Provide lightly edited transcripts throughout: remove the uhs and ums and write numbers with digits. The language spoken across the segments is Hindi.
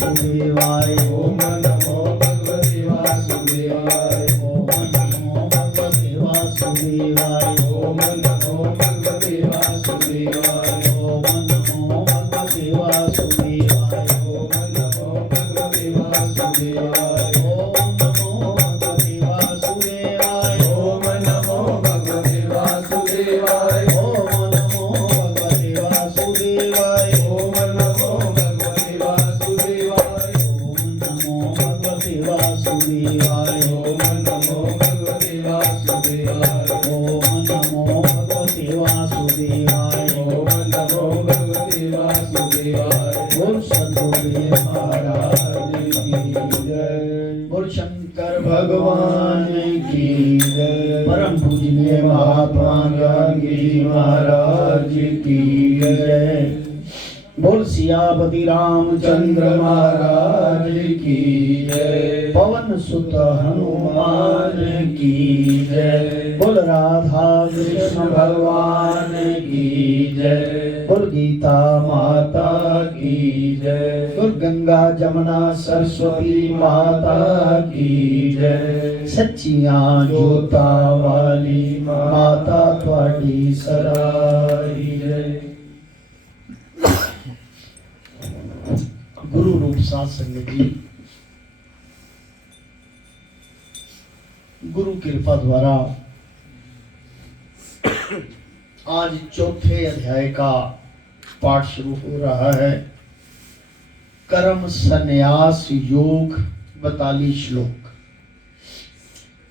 वासुदेवाय। ओम नमो भगवते वासुदेवाय। ओम नमो भगवते वासुदेवाय। ओम नमो भगवते वासुदेवाय। ओम नमो भगवते वासुदेवाय। ओम नमो भगवते वासुदेवाय। ओम नमो भगवते वासुदेवाय। ओम नमो भगवते वासुदेवाय। ओम नमो भगवते वासुदेवाय। ओम नमो भगवते वासुदेवाय। ओम नमो भगवते वासुदेवाय। ओम नमो भगवते वासुदेवाय। ओम नमो भगवते वासुदेवाय। ओम नमो भगवते वासुदेवाय। बोल सद्गुरुदेव महाराज की जय। बोल शंकर भगवान की जय। परम पूजनीय महात्मा ज्ञान गिरी महाराज की जय। बोल सियापति रामचंद्र महाराज की जय। पवन सुत हनुमान की जय। बोल राधा कृष्ण भगवान की जय। बोल गीता माता की जय। बोल गंगा जमुना सरस्वती माता की जय। सच्चियां जोता वाली माता त्वाडी सदा जय। गुरु रूप साध संगत जी, गुरु कृपा द्वारा आज चौथे अध्याय का पाठ शुरू हो रहा है। कर्म संन्यास योग 42 श्लोक।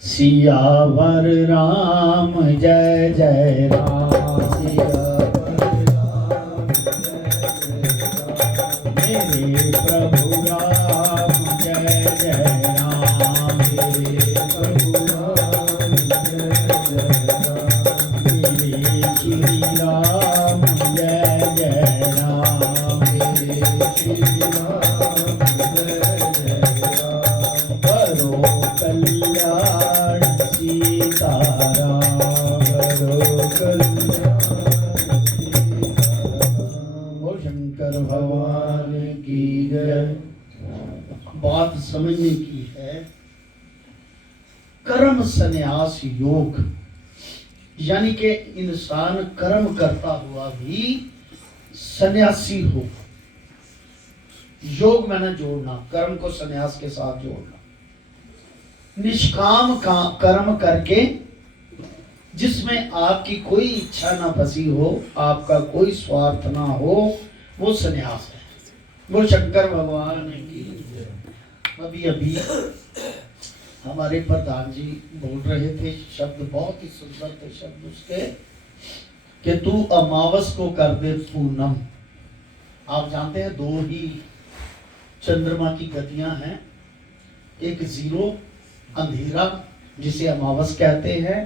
सियावर राम जय जय राम। सियावर राम मेरे प्रभु राम जय जय राम। मेरे प्रभु राम जय जय राम। मेरे श्री राम जय जय राम। मेरे श्री राम जय जय राम। करो कल्याण सीताराम। करो कल्याण सीताराम। शंकर भगवान की जय। बात समझने की है। कर्म संन्यास योग, यानी कि इंसान कर्म करता हुआ भी सन्यासी हो। योग मैंने जोड़ना, कर्म को संन्यास के साथ जोड़ना। निष्काम का कर्म करके जिसमें आपकी कोई इच्छा ना फंसी हो, आपका कोई स्वार्थ ना हो, वो संन्यास है। वो शंकर भगवान की जय। अभी अभी हमारे प्रधान जी बोल रहे थे, शब्द बहुत ही सुंदर थे शब्द उसके, कि तू अमावस को कर दे पूनम। आप जानते हैं दो ही चंद्रमा की गतियां हैं, एक जीरो अंधेरा जिसे अमावस कहते हैं,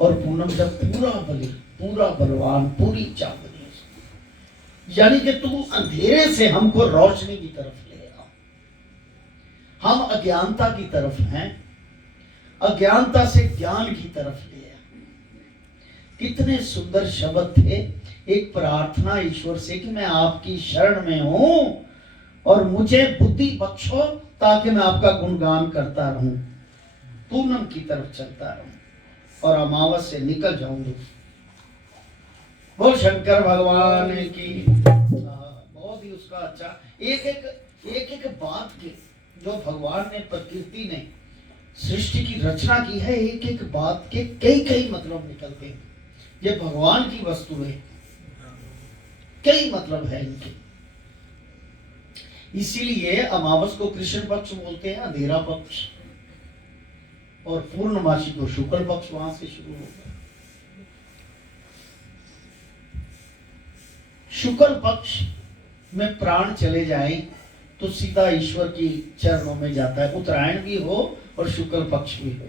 और पूनम जब पूरा बलि, पूरा बलवान, पूरी चांदनी। यानी कि तू अंधेरे से हमको रोशनी की तरफ ले आ। हम अज्ञानता की तरफ हैं, अज्ञानता से ज्ञान की तरफ ले आ। कितने सुंदर शब्द थे। एक प्रार्थना ईश्वर से कि मैं आपकी शरण में हूं और मुझे बुद्धि बख्शो ताकि मैं आपका गुणगान करता रहूं, पूनम की तरफ चलता रहूं और अमावस से निकल जाऊंगी। बोल शंकर भगवान की। बहुत ही उसका अच्छा एक एक बात के जो भगवान ने, प्रकृति ने सृष्टि की रचना की है, एक एक बात के कई मतलब निकलते हैं। ये भगवान की वस्तु है, कई मतलब है इनके। इसीलिए अमावस को कृष्ण पक्ष बोलते हैं, अंधेरा पक्ष, और पूर्णमासी को शुक्ल पक्ष वहां से शुरू होगा। शुक्ल पक्ष में प्राण चले जाएं तो सीधा ईश्वर की चरणों में जाता है। उत्तरायण भी हो और शुक्ल पक्ष भी हो,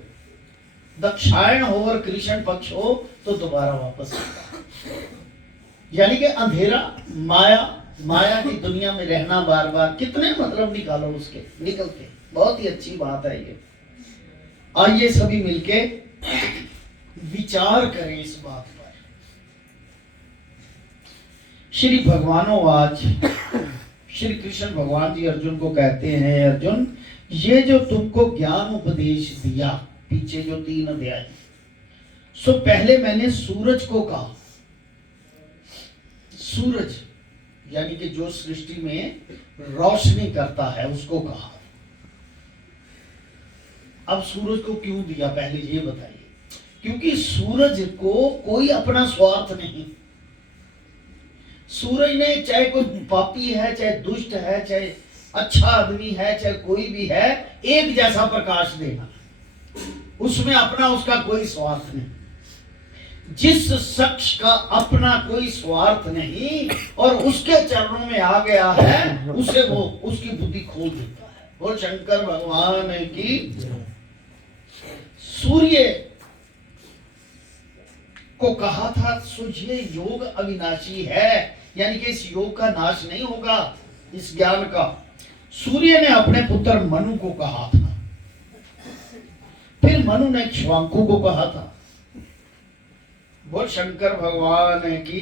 दक्षिणायन हो और कृष्ण पक्ष हो तो दोबारा वापस आता है। यानी कि अंधेरा, माया की दुनिया में रहना, बार बार कितने मतलब निकालो उसके, निकलते। बहुत ही अच्छी बात है ये। आइए सभी मिलके विचार करें इस बात पर। श्री भगवानों आज श्री कृष्ण भगवान जी अर्जुन को कहते हैं, अर्जुन ये जो तुमको ज्ञान उपदेश दिया, पीछे जो 3 अध्याय, सो पहले मैंने सूरज को कहा, सूरज यानी कि जो सृष्टि में रोशनी करता है उसको कहा। अब सूरज को क्यों दिया पहले ये बताइए। क्योंकि सूरज को कोई अपना स्वार्थ नहीं। सूरज ने चाहे कोई पापी है, चाहे दुष्ट है, चाहे अच्छा आदमी है, चाहे कोई भी है, एक जैसा प्रकाश देना, उसमें अपना उसका कोई स्वार्थ नहीं। जिस शख्स का अपना कोई स्वार्थ नहीं और उसके चरणों में आ गया है, उसे वो उसकी बुद्धि खोल देता है। बोल शंकर भगवान की। सूर्य को कहा था ये योग अविनाशी है, यानी कि इस योग का नाश नहीं होगा, इस ज्ञान का। सूर्य ने अपने पुत्र मनु को कहा था, फिर मनु ने क्ष्वांकु को कहा था। बोल शंकर भगवान की।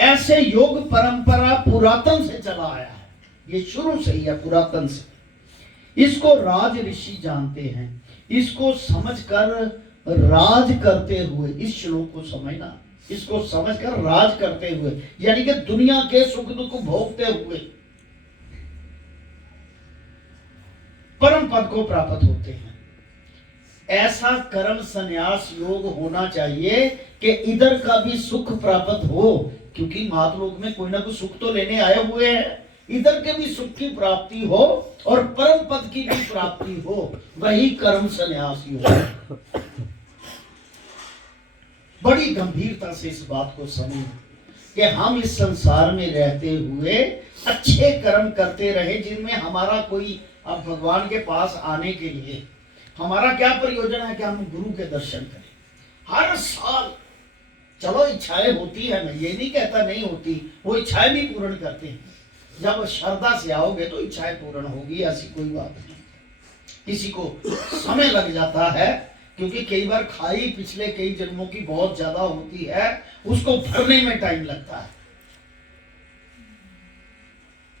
ऐसे योग परंपरा पुरातन से चला आया है, ये शुरू से ही है, पुरातन से। इसको राज ऋषि जानते हैं। इसको समझकर राज करते हुए, इस श्लोक को समझना, इसको समझकर राज करते हुए यानी कि दुनिया के सुख दुख भोगते हुए परम पद को प्राप्त होते हैं। ऐसा कर्म संन्यास योग होना चाहिए कि इधर का भी सुख प्राप्त हो, क्योंकि मातलोक में कोई ना कोई सुख तो लेने आए हुए हैं, इधर के भी सुख की प्राप्ति हो और परम पद की भी प्राप्ति हो, वही कर्म संन्यास योग। बड़ी गंभीरता से इस बात को समझें कि हम इस संसार में रहते हुए अच्छे कर्म करते रहे, जिनमें हमारा कोई, अब भगवान के पास आने के लिए हमारा क्या प्रयोजन है कि हम गुरु के दर्शन करें। हर साल चलो इच्छाएं होती है, मैं ये नहीं कहता नहीं होती, वो इच्छाएं भी पूर्ण करते हैं। जब श्रद्धा से आओगे तो इच्छाएं पूर्ण होगी, ऐसी कोई बात नहीं। किसी को समय लग जाता है, क्योंकि कई बार खाई पिछले कई जन्मों की बहुत ज्यादा होती है, उसको भरने में टाइम लगता है।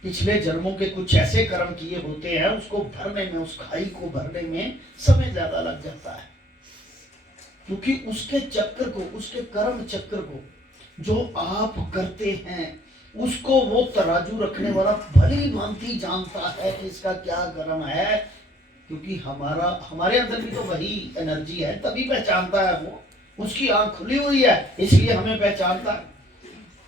पिछले जन्मों के कुछ ऐसे कर्म किए होते हैं, उसको भरने में, उस खाई को भरने में समय ज्यादा लग जाता है, क्योंकि उसके चक्र को, उसके कर्म चक्र को जो आप करते हैं, उसको वो तराजू रखने वाला भली भांति जानता है कि इसका क्या कर्म है। क्योंकि हमारे अंदर भी तो वही एनर्जी है, तभी पहचानता है वो। उसकी आंख खुली हुई है इसलिए हमें पहचानता है।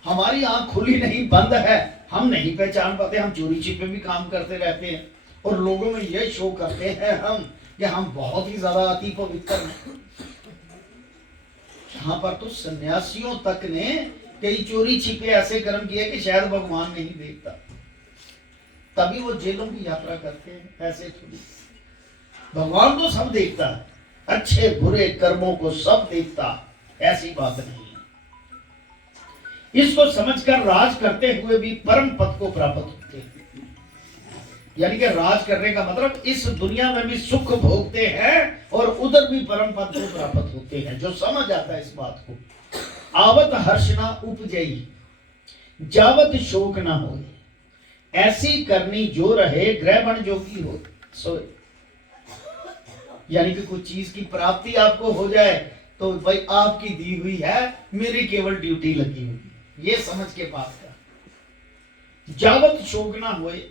हमारी आंख खुली नहीं, बंद है, हम नहीं पहचान पाते। हम चोरी छिपे भी काम करते रहते हैं और लोगों में ये शो करते हैं हम कि हम बहुत ही ज्यादा अति पवित्र हैं। यहाँ पर तो सन्यासियों तक ने कई चोरी छिपे ऐसे कर्म किए कि शायद भगवान नहीं देखता, तभी वो जेलों की यात्रा करते हैं। ऐसे थोड़ी, भगवान तो सब देखता है, अच्छे बुरे कर्मों को सब देखता, ऐसी बात नहीं है। इसको समझकर राज करते हुए भी परम पद को प्राप्त होते हैं। यानी कि राज करने का मतलब इस दुनिया में भी सुख भोगते हैं और उधर भी परम पद को प्राप्त होते हैं। जो समझ आता है इस बात को। आवत हर्ष ना उपजई, जावत शोक ना हो, ऐसी करनी जो रहे, ग्रह बन जोगी हो सोए। यानी कि कुछ चीज की प्राप्ति आपको हो जाए तो भाई आपकी दी हुई है, मेरी केवल ड्यूटी लगी हुई, ये समझ के बात कर। जावत शोक ना होए,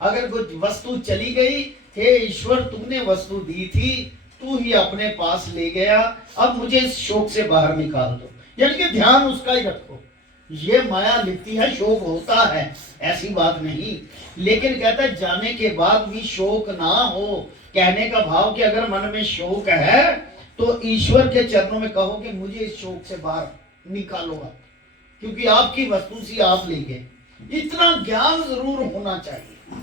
अगर कोई वस्तु चली गई, हे ईश्वर तुमने वस्तु दी थी, तू ही अपने पास ले गया, अब मुझे इस शोक से बाहर निकाल दो। यानी कि ध्यान उसका ही रखो। ये माया लिखती है शोक होता है, ऐसी बात नहीं, लेकिन कहता है जाने के बाद भी शोक ना हो। कहने का भाव कि अगर मन में शोक है तो ईश्वर के चरणों में कहो कि मुझे इस शोक से बाहर निकालो, क्योंकि आपकी वस्तु सी आप ले गए। इतना ज्ञान जरूर होना चाहिए।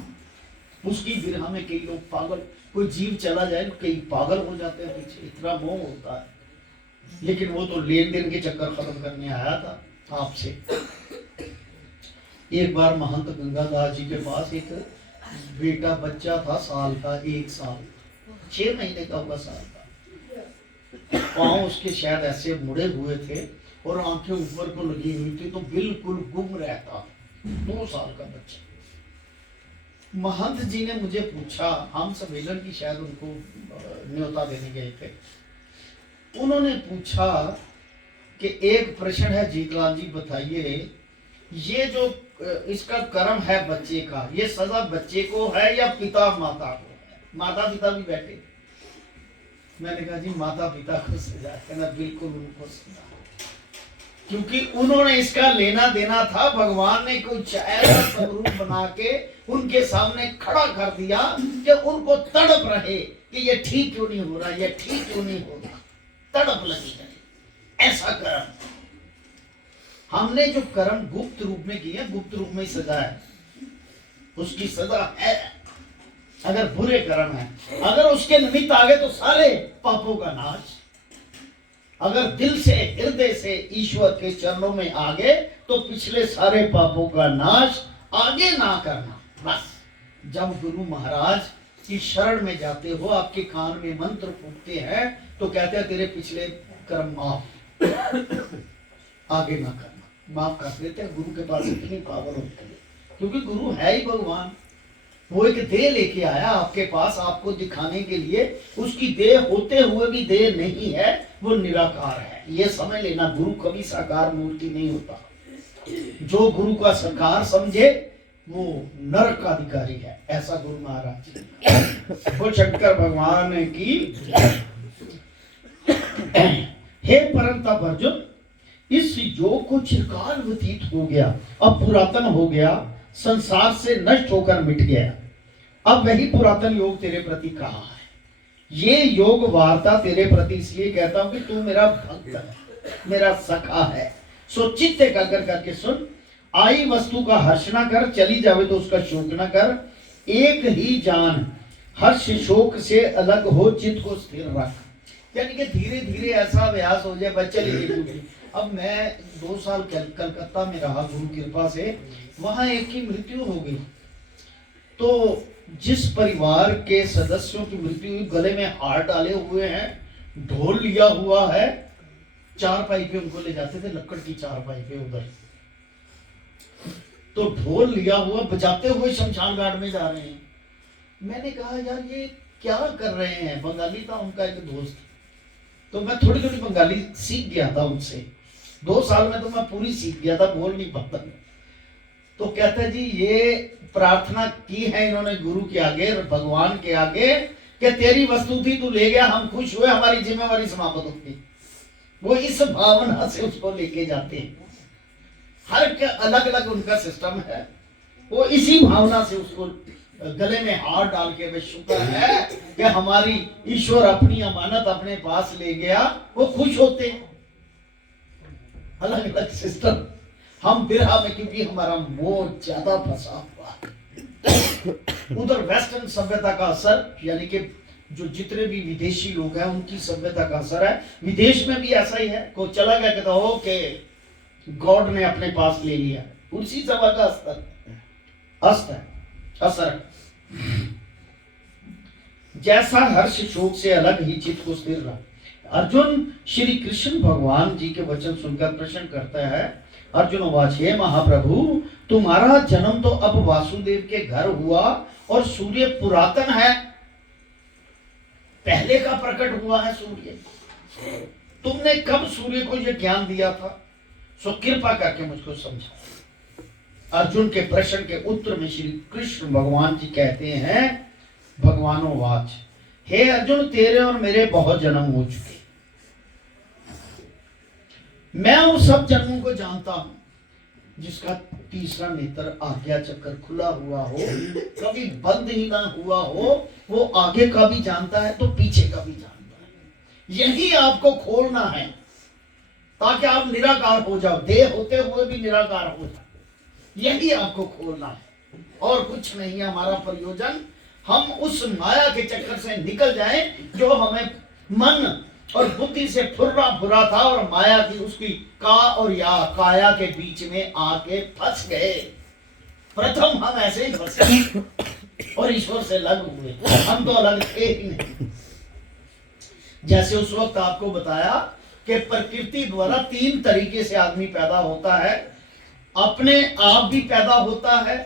उसकी विरह में कई लोग पागल, कोई जीव चला जाए तो कई पागल हो जाते हैं पीछे, इतना मोह होता है। लेकिन वो तो लेन देन के चक्कर खत्म करने आया था आपसे। एक बार महंत गंगादास जी के पास एक बेटा बच्चा था, साल का, 1 साल 6 महीने का होगा, साल का। पाँव उसके शायद ऐसे मुड़े हुए थे और आंखें ऊपर को लगी हुई थी, तो बिल्कुल गुम रहता। 2 साल का बच्चा। महंत जी ने मुझे पूछा, हम सम्मेलन की शायद उनको न्योता देने गए थे, उन्होंने पूछा कि एक प्रश्न है जीतलाल जी, बताइए ये जो इसका कर्म है बच्चे का, ये सजा बच्चे को है या पिता माता को है? माता पिता भी बैठे। मैंने कहा जी माता पिता को सजा है। कहना बिल्कुल उनको सजा, क्योंकि उन्होंने इसका लेना देना था। भगवान ने कुछ ऐसा स्वरूप बना के उनके सामने खड़ा कर दिया कि उनको तड़प रहे कि ये ठीक क्यों नहीं हो रहा, ये ठीक क्यों नहीं हो रहा, तड़प लगी रहे। ऐसा कर्म हमने जो कर्म गुप्त रूप में किया, गुप्त रूप में सजा है, उसकी सजा है। अगर बुरे कर्म है, अगर उसके निमित्त आगे तो सारे पापों का नाश। अगर दिल से हृदय से ईश्वर के चरणों में आगे तो पिछले सारे पापों का नाश। आगे ना करना बस। जब गुरु महाराज की शरण में जाते हो, आपके कान में मंत्र फूटते हैं तो कहते हैं तेरे पिछले कर्म माफ, आगे ना करना, माफ कर देते हैं। गुरु के पास इतनी पावर होती है, क्योंकि गुरु है ही भगवान। वो एक देह लेके आया आपके पास आपको दिखाने के लिए। उसकी देह होते हुए भी देह नहीं है, वो निराकार है। ये समझ लेना, गुरु कभी साकार मूर्ति नहीं होता। जो गुरु का साकार समझे वो नरक का अधिकारी है, ऐसा गुरु महाराज जी। वो शंकर भगवान की। हे परम तप अर्जुन, इस योग को चिरकाल व्यतीत हो गया, अब पुरातन हो गया, संसार से नष्ट होकर मिट गया। अब वही पुरातन योग तेरे प्रति कहा है। ये योग वार्ता तेरे प्रति इसलिए कहता हूं कि तू मेरा भक्त है, मेरा सखा है। सो चित्त एकाग्र करके सुन। आई वस्तु का हर्ष न कर, चली जावे तो उसका शोक न कर। एक ही जान हर्ष शोक से अलग हो, चित्त को स्थिर रख। यानी कि धीरे धीरे ऐसा अभ्यास हो जाए, बच्चे चली। अब मैं 2 साल कलकत्ता में रहा, गुरु कृपा से। वहां एक की मृत्यु हो गई, तो जिस परिवार के सदस्यों की मृत्यु हुई, गले में हार डाले हुए हैं, ढोल लिया हुआ है, 4 पाइपे उनको ले जाते थे, लकड़ की 4 पाइपे उधर, तो ढोल लिया हुआ बजाते हुए शमशान घाट में जा रहे हैं। मैंने कहा यार ये क्या कर रहे हैं। बंगाली था उनका एक दोस्त, तो मैं थोड़ी थोड़ी बंगाली सीख गया था उनसे। 2 साल में तो मैं पूरी सीख गया था, बोल नहीं पाता। तो कहता जी ये प्रार्थना की है इन्होंने गुरु के आगे, भगवान के आगे, कि तेरी वस्तु थी, तू ले गया, हम खुश हुए, हमारी जिम्मेवारी समाप्त होती। वो इस भावना से उसको लेके जाते हैं। हर के अलग अलग उनका सिस्टम है। वो इसी भावना से उसको गले में हार डाल के, वे शुक्र है कि हमारी ईश्वर अपनी अमानत अपने पास ले गया, वो खुश होते हैं। अलग अलग सिस्टम। हम बिरहा में क्योंकि हमारा मोह ज्यादा फंसा हुआ है। उधर वेस्टर्न सभ्यता का असर, यानी कि जो जितने भी विदेशी लोग हैं उनकी सभ्यता का असर है। विदेश में भी ऐसा ही है, कोई चला गया कहता हो कि गॉड ने अपने पास ले लिया, उसी सभा का असर। जैसा हर्ष शोक से अलग ही चित्त को स्थिर रहा। अर्जुन श्री कृष्ण भगवान जी के वचन सुनकर प्रश्न करता है। अर्जुन वाच, हे महाप्रभु, तुम्हारा जन्म तो अब वासुदेव के घर हुआ और सूर्य पुरातन है, पहले का प्रकट हुआ है सूर्य। तुमने कब सूर्य को यह ज्ञान दिया था? सो कृपा करके मुझको समझा। अर्जुन के प्रश्न के उत्तर में श्री कृष्ण भगवान जी कहते हैं, भगवानों वाच, हे अर्जुन, तेरे और मेरे बहुत जन्म हो चुके। मैं उन सब जन्मों को जानता हूं जिसका तीसरा नेत्र आज्ञा चक्कर खुला हुआ हो, कभी बंद ही ना हुआ हो। वो आगे का भी जानता है तो पीछे का भी जानता है। यही आपको खोलना है ताकि आप निराकार हो जाओ, देह होते हुए भी निराकार हो जाओ। यही आपको खोलना है और कुछ नहीं है हमारा प्रयोजन। हम उस माया के चक्कर से निकल जाएं जो हमें मन और बुद्धि से फुर्रा फुरा था, और माया की उसकी का और या काया के बीच में आके फंस गए। प्रथम हम ऐसे ही फंसे और ईश्वर से अलग हुए। हम तो अलग थे ही नहीं। जैसे उस वक्त आपको बताया कि प्रकृति द्वारा 3 तरीके से आदमी पैदा होता है। अपने आप भी पैदा होता है,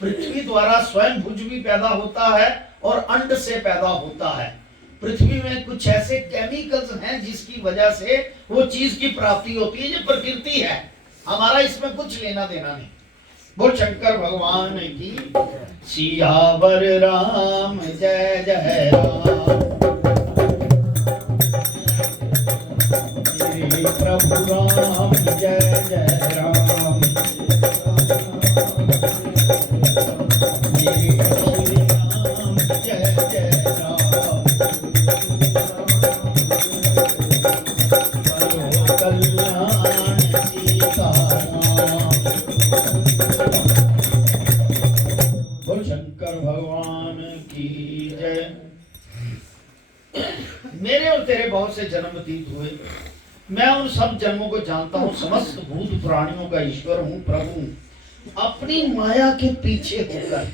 पृथ्वी द्वारा स्वयं भुज भी पैदा होता है और अंड से पैदा होता है। पृथ्वी में कुछ ऐसे केमिकल्स हैं जिसकी वजह से वो चीज की प्राप्ति होती है, ये प्रकृति है, हमारा इसमें कुछ लेना देना नहीं। बोल शंकर भगवान की। सियावर राम जय जय राम, मेरे प्रभु राम जय जय राम, मेरे श्री राम जय जय राम, करो कल्याण सीताराम। बोल शंकर भगवान की जय। मेरे और तेरे बहुत से जन्म व्यतीत हुए, मैं उन सब जन्मों को जानता हूँ, समस्त भूत प्राणियों का ईश्वर हूँ, प्रभु हूँ। अपनी माया के पीछे होकर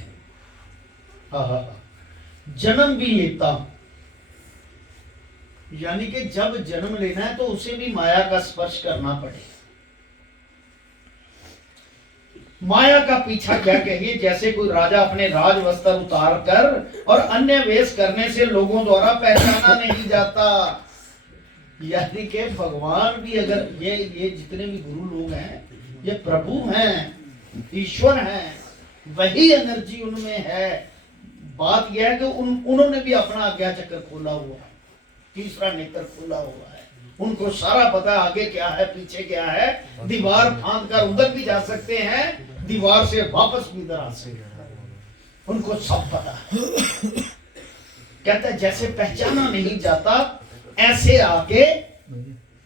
जन्म भी लेता हूं। यानी कि जब जन्म लेना है तो उसे भी माया का स्पर्श करना पड़ेगा। माया का पीछा क्या कहिए, जैसे कोई राजा अपने राज वस्त्र उतार कर और अन्य वेश करने से लोगों द्वारा पहचाना नहीं जाता। यानी कि भगवान भी, अगर ये जितने भी गुरु लोग हैं ये प्रभु हैं, ईश्वर हैं, वही एनर्जी उनमें है। बात यह है कि उन्होंने भी अपना आज्ञा चक्र खोला हुआ है, तीसरा नेत्र खोला हुआ है, उनको सारा पता है आगे क्या है पीछे क्या है। दीवार फांद कर उधर भी जा सकते हैं, दीवार से वापस भी इधर आ सकते हैं, उनको सब पता है। कहता है जैसे पहचाना नहीं जाता, ऐसे आके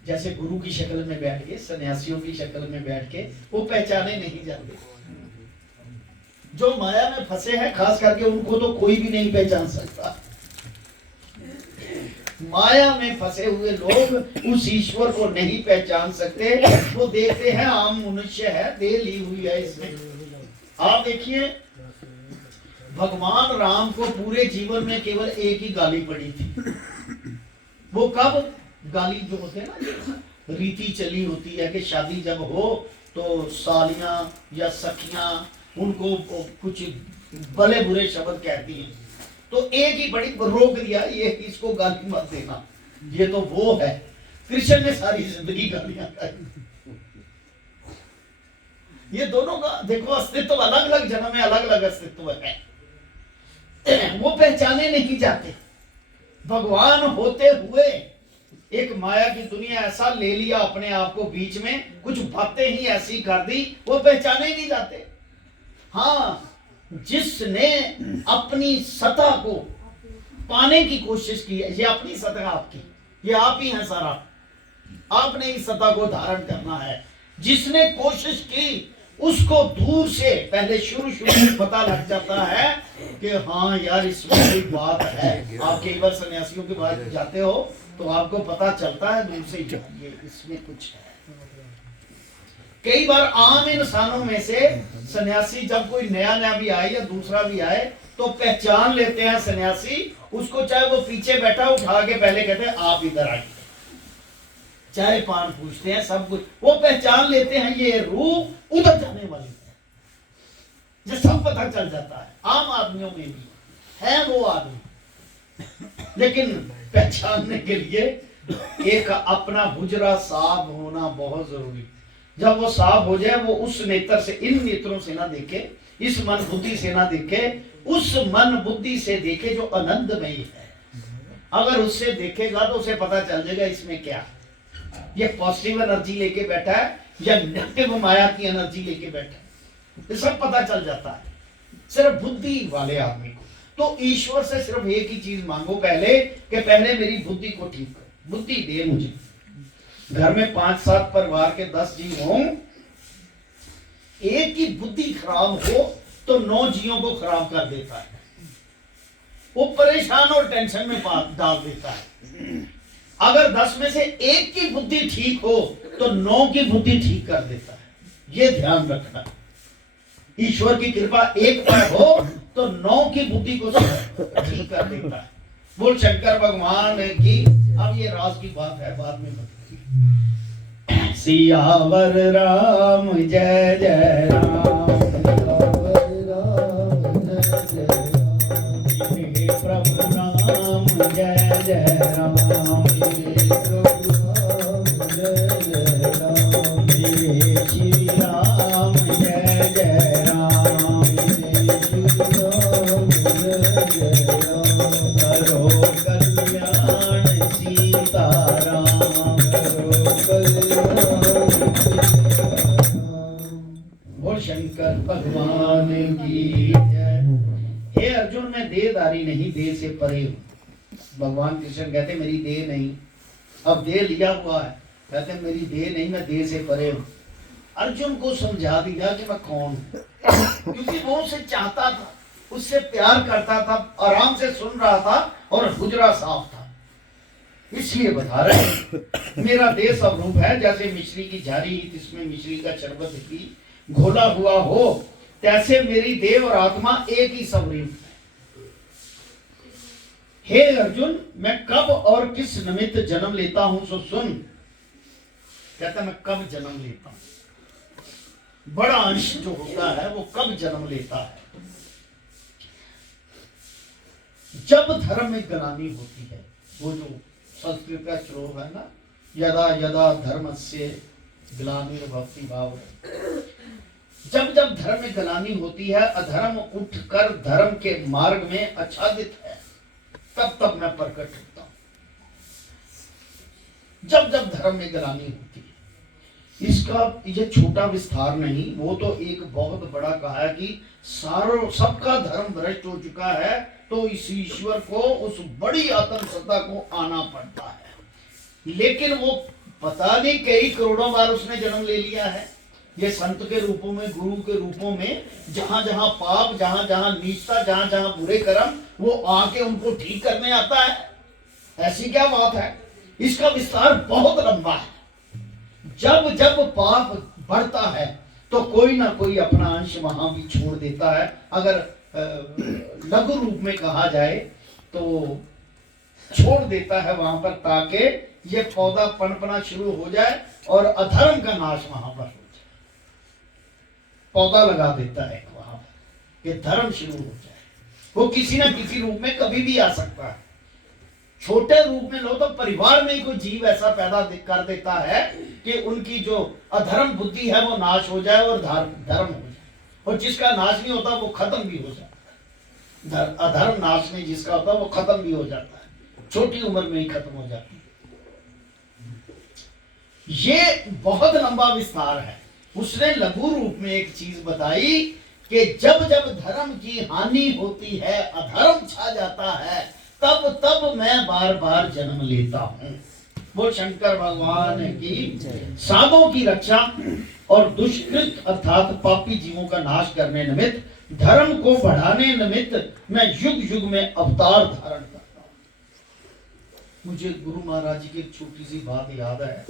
जैसे गुरु की शक्ल में बैठ के, सन्यासियों की शक्ल में बैठ के वो पहचाने नहीं जाते। जो माया में फंसे हैं खास करके उनको तो कोई भी नहीं पहचान सकता। माया में फंसे हुए लोग उस ईश्वर को नहीं पहचान सकते। वो देखते हैं आम मनुष्य है, देह ली हुई है इसमें। आप देखिए भगवान राम को पूरे जीवन में केवल एक ही गाली पड़ी थी। वो कब? गाली जो होते हैं ना, रीति चली होती है कि शादी जब हो तो सालियां या सखियां उनको कुछ भले बुरे शब्द कहती हैं, तो एक ही बड़ी रोक दिया, ये इसको गाली मत देना, ये तो वो है। कृष्ण ने सारी जिंदगी गालियां खाई। ये दोनों का देखो अस्तित्व अलग अलग जन्म में अलग अलग अस्तित्व है, वो पहचाने नहीं जाते। भगवान होते हुए एक माया की दुनिया ऐसा ले लिया अपने आप को, बीच में कुछ बातें ही ऐसी कर दी, वो पहचाने ही नहीं जाते। हाँ, जिसने अपनी सत्ता को पाने की कोशिश की है, ये अपनी सत्ता आपकी, ये आप ही हैं सारा, आपने इस सत्ता को धारण करना है। जिसने कोशिश की उसको दूर से पहले शुरू में पता लग जाता है कि हाँ यार इसमें कोई बात है। आप कई बार सन्यासियों के पास जाते हो तो आपको पता चलता है दूर से, ये इसमें कुछ है। कई बार आम इंसानों में से सन्यासी जब कोई नया नया भी आए या दूसरा भी आए तो पहचान लेते हैं सन्यासी उसको, चाहे वो पीछे बैठा उठा के पहले कहते हैं आप इधर आइए, चाय पान पूछते हैं, सब कुछ वो पहचान लेते हैं, ये रूह उधर जाने वाली है, ये सब पता चल जाता है। आम आदमियों में भी है वो आदमी, लेकिन पहचानने के लिए एक अपना हुजरा साफ होना बहुत जरूरी। जब वो साफ हो जाए, वो उस नेत्र से, इन नेत्रों से ना देखे, इस मन बुद्धि से ना देखे, उस मन बुद्धि से देखे जो आनंदमयी है। अगर उससे देखेगा तो उसे पता चल जाएगा इसमें क्या, ये पॉजिटिव एनर्जी लेके बैठा है या नेगेटिव माया की एनर्जी लेके बैठा है, ये सब पता चल जाता है सिर्फ बुद्धि वाले आदमी को। तो ईश्वर से सिर्फ एक ही चीज मांगो पहले, कि पहले मेरी बुद्धि को ठीक करो, बुद्धि दे मुझे। घर में 5-7 परिवार के 10 जीव हों, एक की बुद्धि खराब हो तो 9 जीवों को खराब कर देता है, वो परेशान और टेंशन में डाल देता है। अगर 10 में से एक की बुद्धि ठीक हो तो 9 की बुद्धि ठीक कर देता है। ये ध्यान रखना, ईश्वर की कृपा एक पर हो तो 9 की बुद्धि को ठीक कर देता है। बोल शंकर भगवान की। अब ये राज की बात है, बाद में बताइए। सियावर राम जय जय राम, सियावर राम जय जय राम, हे प्रभु राम जय जय राम, हे प्रभु राम जय जय राम, हे श्री राम जय जय राम, हे श्री राम जय जय राम, करो कल्याण सीताराम, करो कल्याण सीताराम। बोल शंकर भगवान की जय। हे अर्जुन, मैं देहधारी नहीं, देह से परे हूँ। भगवान कृष्ण कहते मेरी देह नहीं, अब देह लिया हुआ है, कहते मेरी देह नहीं, मैं देह से परे हूँ। अर्जुन को समझा दिया कि मैं कौन हूँ, क्योंकि वो उसे चाहता था, उससे प्यार करता था, आराम से सुन रहा था और हुजरा साफ था, इसलिए बता रहे हैं। मेरा देह स्वरूप है, जैसे मिश्री की झारी जिसमें मिश्री का शरबत ही घोला हुआ हो, तैसे मेरी देह और आत्मा एक ही स्वरूप है। हे अर्जुन, मैं कब और किस निमित्त जन्म लेता हूं सो सुन। कहता मैं कब जन्म लेता हूं, बड़ा अंश जो होता है वो कब जन्म लेता है, जब धर्म में ग्लानि होती है। वो जो संस्कृत का श्लोक है ना, यदा यदा धर्मस्य ग्लानिर्भवति भावः, जब जब धर्म में ग्लानि होती है, अधर्म उठकर धर्म के मार्ग में आच्छादित है, तब तब मैं प्रकट होता हूं। जब जब धर्म में ग्लानि होती है, इसका ये छोटा विस्तार नहीं, वो तो एक बहुत बड़ा कहा है कि सारों सबका धर्म भ्रष्ट हो चुका है, तो इस ईश्वर को, उस बड़ी आत्म सत्ता को आना पड़ता है। लेकिन वो पता नहीं कई करोड़ों बार उसने जन्म ले लिया है। ये संत के रूपों में, गुरु के रूपों में, जहां जहां पाप, जहां जहां नीचता, जहां जहां बुरे कर्म, वो आके उनको ठीक करने आता है। ऐसी क्या बात है, इसका विस्तार बहुत लंबा है। जब जब पाप बढ़ता है तो कोई ना कोई अपना अंश वहां भी छोड़ देता है। अगर लघु रूप में कहा जाए तो छोड़ देता है वहां पर, ताकि ये पौधा पनपना शुरू हो जाए और अधर्म का नाश वहां पर हो जाए। पौधा लगा देता है वहां पर कि धर्म शुरू हो जाए। वो किसी ना किसी रूप में कभी भी आ सकता है। छोटे रूप में लो तो परिवार में ही कोई जीव ऐसा पैदा कर देता है कि उनकी जो अधर्म बुद्धि है वो नाश हो जाए और धर्म हो जाए। और जिसका नाश नहीं होता वो खत्म भी हो जाता है। अधर्म नाश नहीं जिसका होता वो खत्म भी हो जाता है, छोटी उम्र में ही खत्म हो जाती है। ये बहुत लंबा विस्तार है। उसने लघु रूप में एक चीज बताई कि जब जब धर्म की हानि होती है, अधर्म छा जाता है, तब तब मैं बार बार जन्म लेता हूं। वो शंकर भगवान की साधों की रक्षा और दुष्कृत अर्थात पापी जीवों का नाश करने निमित्त, धर्म को बढ़ाने निमित्त मैं युग युग में अवतार धारण करता हूं। मुझे गुरु महाराज जी की एक छोटी सी बात याद है।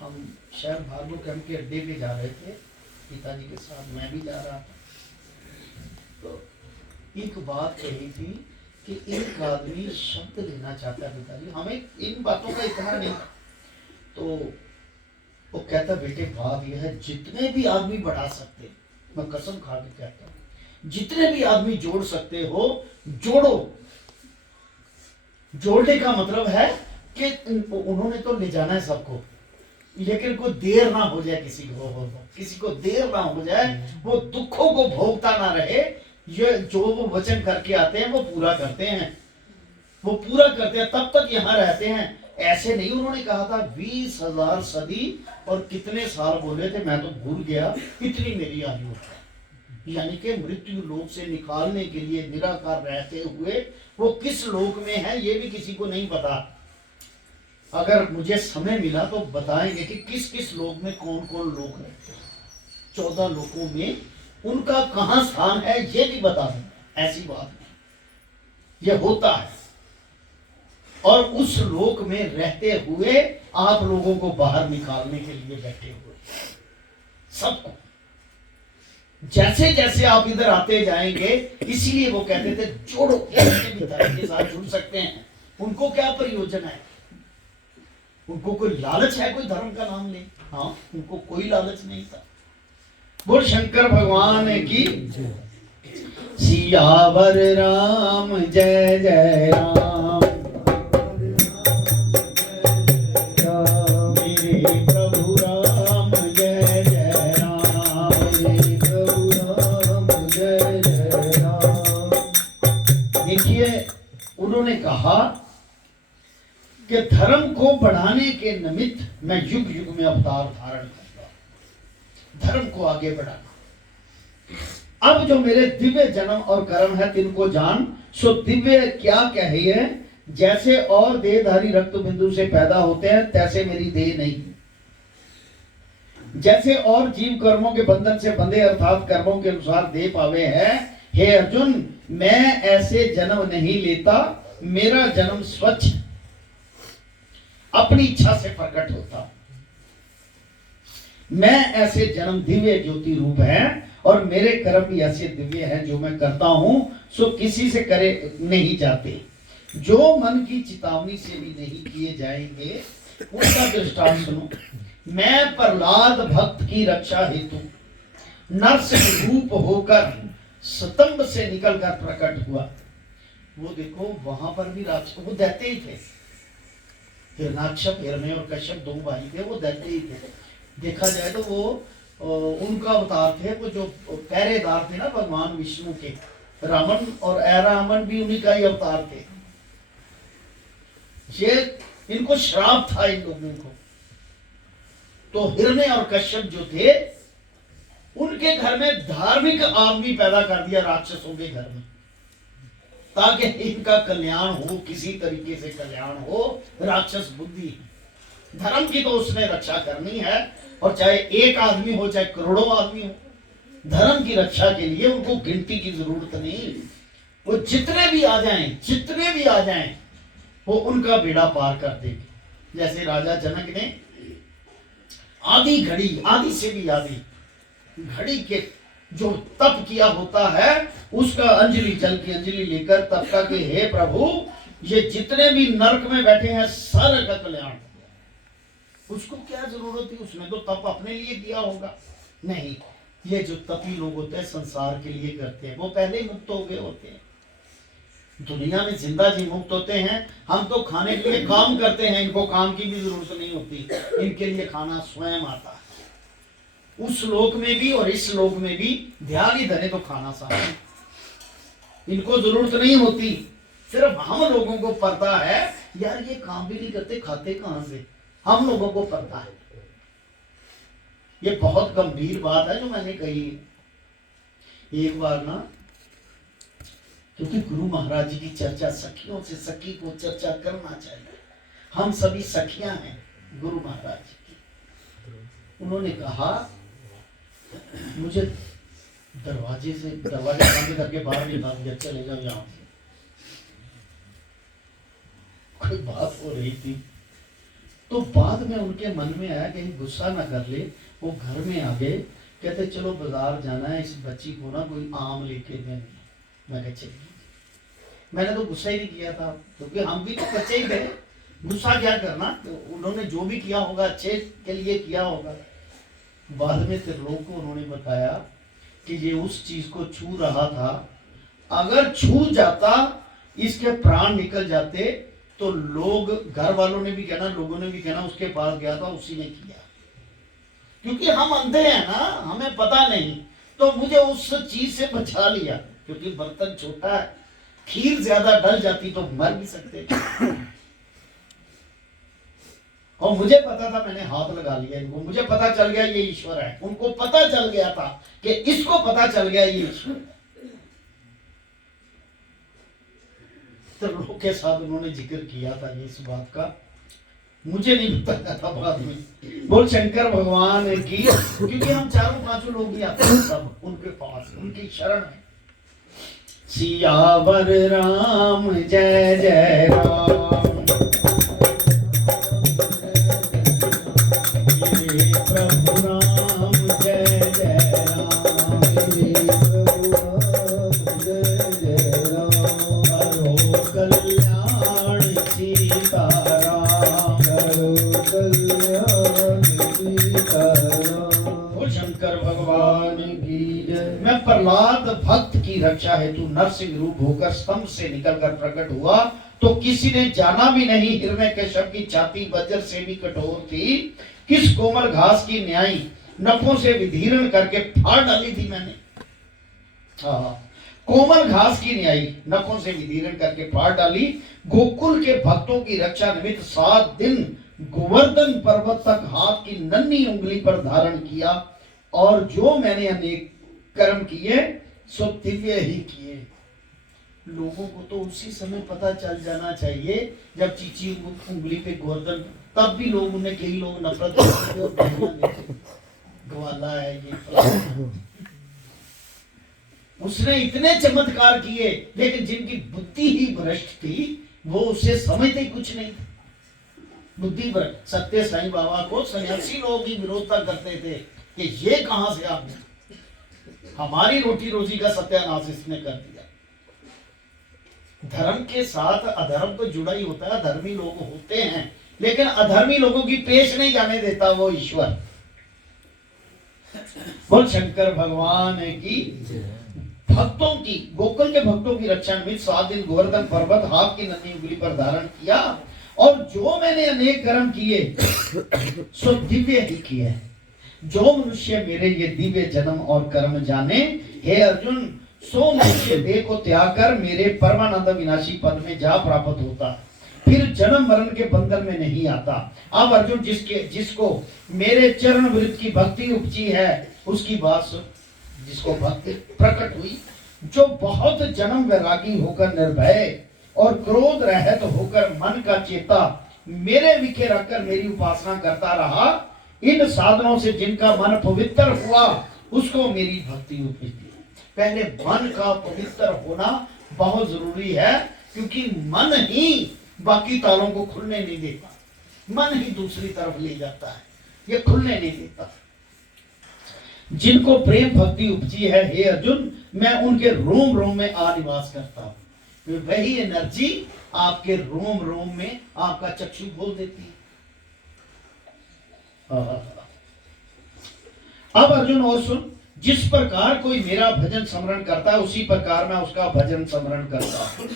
हम शायद भार्गव कैंप के अड्डे पे जा रहे थे, पिताजी के साथ मैं भी जा रहा था। तो एक बात कही थी कि एक आदमी शब्द लेना चाहता है पिताजी, हमें इन बातों का इतना नहीं। तो वो कहता बेटे बात यह है, जितने भी आदमी बढ़ा सकते, मैं कसम खा के कहता हूं, जितने भी आदमी जोड़ सकते हो जोड़ो। जोड़ने का मतलब है कि उन्होंने तो ले जाना है सबको, लेकिन कोई देर ना हो जाए, किसी को देर ना हो जाए, वो दुखों को भोगता ना रहे। ये जो वो वचन करके आते हैं वो पूरा करते हैं, वो पूरा करते हैं, तब तक यहाँ रहते हैं। ऐसे नहीं उन्होंने कहा था 20,000 सदी और कितने साल बोले थे, मैं तो भूल गया, इतनी मेरी आयु है। यानी कि मृत्यु लोक से निकालने के लिए निराकार रहते हुए वो किस लोक में है ये भी किसी को नहीं पता। अगर मुझे समय मिला तो बताएंगे कि किस किस लोक में कौन कौन लोग रहते हैं। 14 लोकों में उनका कहां स्थान है ये भी बता देंगे, ऐसी बात नहीं, ये होता है। और उस लोक में रहते हुए आप लोगों को बाहर निकालने के लिए बैठे हुए सबको, जैसे जैसे आप इधर आते जाएंगे, इसीलिए वो कहते थे जोड़ो, भी धर्म के साथ जुड़ सकते हैं। उनको क्या प्रयोजन है, उनको कोई लालच है कोई धर्म का नाम ले? हाँ, उनको कोई लालच नहीं था। बोल शंकर भगवान की। सियावर राम जय जय राम, मेरे प्रभु राम जय जय राम, मेरे प्रभु राम जय जय राम। देखिए उन्होंने कहा कि धर्म को बढ़ाने के निमित्त मैं युग युग में अवतार धारण करूंगा, धर्म को आगे बढ़ाना। अब जो मेरे दिव्य जन्म और कर्म है तिनको जान, सो दिव्य क्या कहिए, जैसे और देहधारी रक्त बिंदु से पैदा होते हैं तैसे मेरी देह नहीं। जैसे और जीव कर्मों के बंधन से बंधे अर्थात कर्मों के अनुसार देह पावे है, हे अर्जुन मैं ऐसे जन्म नहीं लेता, मेरा जन्म स्वच्छ अपनी इच्छा से प्रकट होता। मैं ऐसे जन्म दिव्य ज्योति रूप है और मेरे कर्म भी ऐसे दिव्य हैं जो मैं करता हूं सो किसी से करे नहीं जाते, जो मन की चेतावनी से भी नहीं किए जाएंगे। उसका दृष्टांत सुनो। मैं प्रहलाद भक्त की रक्षा हेतु नरसिंह रूप होकर स्तंभ से निकलकर प्रकट हुआ। वो देखो वहां पर भी राक्षस, वो दैत्य ही थे। हिरणाक्षप हिरण्य और कश्यप दो भाई थे, वो दैत्य ही थे। देखा जाए तो वो उनका अवतार थे, वो जो पहरेदार थे ना भगवान विष्णु के। रावण और अरावण भी उन्हीं का ही अवतार थे। ये इनको श्राप था इन लोगों को। तो हिरण्य और कश्यप जो थे उनके घर में धार्मिक आदमी पैदा कर दिया राक्षसों के घर में, ताकि इनका कल्याण हो, किसी तरीके से कल्याण हो। राक्षस बुद्धि, धर्म की तो उसने रक्षा करनी है, और चाहे एक आदमी हो चाहे करोड़ों आदमी हो, धर्म की रक्षा के लिए उनको गिनती की जरूरत नहीं। वो जितने भी आ जाएं वो उनका बेड़ा पार कर देंगे। जैसे राजा जनक ने आधी घड़ी, आधी से भी आधी घड़ी के जो तप किया होता है उसका अंजलि, जल की अंजलि लेकर तब का कि हे प्रभु ये जितने भी नरक में बैठे हैं सारे का कल्याण। उसको क्या जरूरत थी? उसने तो तप अपने लिए किया होगा। नहीं, ये जो तपी लोग होते हैं संसार के लिए करते हैं, वो पहले ही मुक्त हो गए होते हैं। दुनिया में जिंदा जी मुक्त होते हैं। हम तो खाने के लिए काम करते हैं, इनको काम की भी जरूरत नहीं होती, इनके लिए खाना स्वयं आता है। उस लोक में भी और इस लोक में भी ध्यान ही धरे तो खाना सामने, इनको जरूरत नहीं होती। सिर्फ हम लोगों को पता है यार ये काम भी नहीं करते, खाते कहां से, हम लोगों को पता है। ये बहुत गंभीर बात है जो मैंने कही। एक बार ना, क्योंकि गुरु महाराज जी की चर्चा सखियों से, सखी को चर्चा करना चाहिए। हम सभी सखियां हैं गुरु महाराज जी की। उन्होंने कहा मुझे दरवाजे बंद करके बाहर निकाल दिया, चले जाओ यहां से। कोई बात हो रही थी तो बाद में उनके मन में आया कहीं गुस्सा ना कर ले। वो घर में आ गए, कहते चलो बाजार जाना है, इस बच्ची को ना कोई आम लेके देना। मैं कहा चलिए। मैंने तो गुस्सा ही नहीं किया था, क्योंकि हम भी तो बच्चे ही थे, गुस्सा क्या करना। तो उन्होंने जो भी किया होगा अच्छे के लिए किया होगा। बाद में त्रिलोक को उन्होंने बताया कि ये उस चीज को छू रहा था, अगर छू जाता इसके प्राण निकल जाते तो लोग, घर वालों ने भी कहना, लोगों ने भी कहना उसके पास गया था उसी ने किया। क्योंकि हम अंधे हैं ना, हमें पता नहीं, तो मुझे उस चीज से बचा लिया। क्योंकि बर्तन छोटा है, खीर ज्यादा डल जाती तो मर भी सकते। और मुझे पता था, मैंने हाथ लगा लिया इनको, मुझे पता चल गया ये ईश्वर है। उनको पता चल गया था कि इसको पता चल गया ये ईश्वर है। तो लोग के साथ उन्होंने जिक्र किया था ये इस बात का, मुझे नहीं पता था बाद में। बोल शंकर भगवान की। क्योंकि हम चारों पांचों लोग भी आते हैं सब उनके पास, उनकी शरण है। सियावर राम जय जय राम, मेरे प्रभु राम जय जय राम, मेरे प्रभु राम जय जय राम। करो कल्याण सीताराम, करो रक्षा हेतु नरसिंह रूप होकर स्तंभ से निकलकर प्रकट हुआ तो किसी ने जाना भी नहीं हिरण्यकश्यप की छाती वज्र से भी कठोर थी, किस कोमल घास की न्यायी नखों से विधीर्ण करके फाड़ डाली थी मैंने। कोमल घास की न्यायी नखों से विधीर्ण करके फाड़ डाली। गोकुल के भक्तों की रक्षा निमित्त 7 दिन गोवर्धन पर्वत तक हाथ की नन्ही उंगली पर धारण किया, और जो मैंने अनेक कर्म किए सो दिव्य ही किए। लोगों को तो उसी समय पता चल जाना चाहिए जब चीची उंगली पे गोवर्धन, तब भी लोग उन्हें, कई लोग नफरत करते और ग्वाला है ये। उसने इतने चमत्कार किए लेकिन जिनकी बुद्धि ही भ्रष्ट थी वो उसे समझते ही कुछ नहीं। बुद्धि भ्रष्ट। सत्य साईं बाबा को सन्यासी लोग ही विरोधता करते थे कि ये कहां से आप, हमारी रोटी रोजी का सत्यानाश इसने कर दिया। धर्म के साथ अधर्म तो जुड़ा ही होता है, धर्मी लोग होते हैं लेकिन अधर्मी लोगों की पेश नहीं जाने देता वो ईश्वर। बोल शंकर भगवान की। भक्तों की, गोकुल के भक्तों की रक्षा निमित्त 7 दिन गोवर्धन पर्वत हाथ की नन्ही उंगली पर धारण किया, और जो मैंने अनेक कर्म किए सो दिव्य ही किए। जो मनुष्य मेरे ये दिव्य जन्म और कर्म जाने, हे अर्जुन, सो मनुष्य देह को त्याग कर मेरे परमानंद विनाशी पद में जा प्राप्त होता, फिर जन्म मरण के बंधन में नहीं आता। अब अर्जुन, जिसको मेरे चरण वृत्त की भक्ति उपजी है उसकी बात सुन। जिसको भक्ति प्रकट हुई, जो बहुत जन्म वैरागी होकर निर्भय और क्रोध रहित होकर मन का चेता मेरे विखे रखकर मेरी उपासना करता रहा, इन साधनों से जिनका मन पवित्र हुआ उसको मेरी भक्ति उपजी। पहले मन का पवित्र होना बहुत जरूरी है, क्योंकि मन ही बाकी तालों को खुलने नहीं देता, मन ही दूसरी तरफ ले जाता है, ये खुलने नहीं देता। जिनको प्रेम भक्ति उपजी है हे अर्जुन, मैं उनके रोम रोम में आ निवास करता हूं। वही एनर्जी आपके रोम रोम में आपका चक्षु खोल देती है। अब अर्जुन और सुन, जिस प्रकार कोई मेरा भजन स्मरण करता है उसी प्रकार मैं उसका भजन स्मरण करता हूं।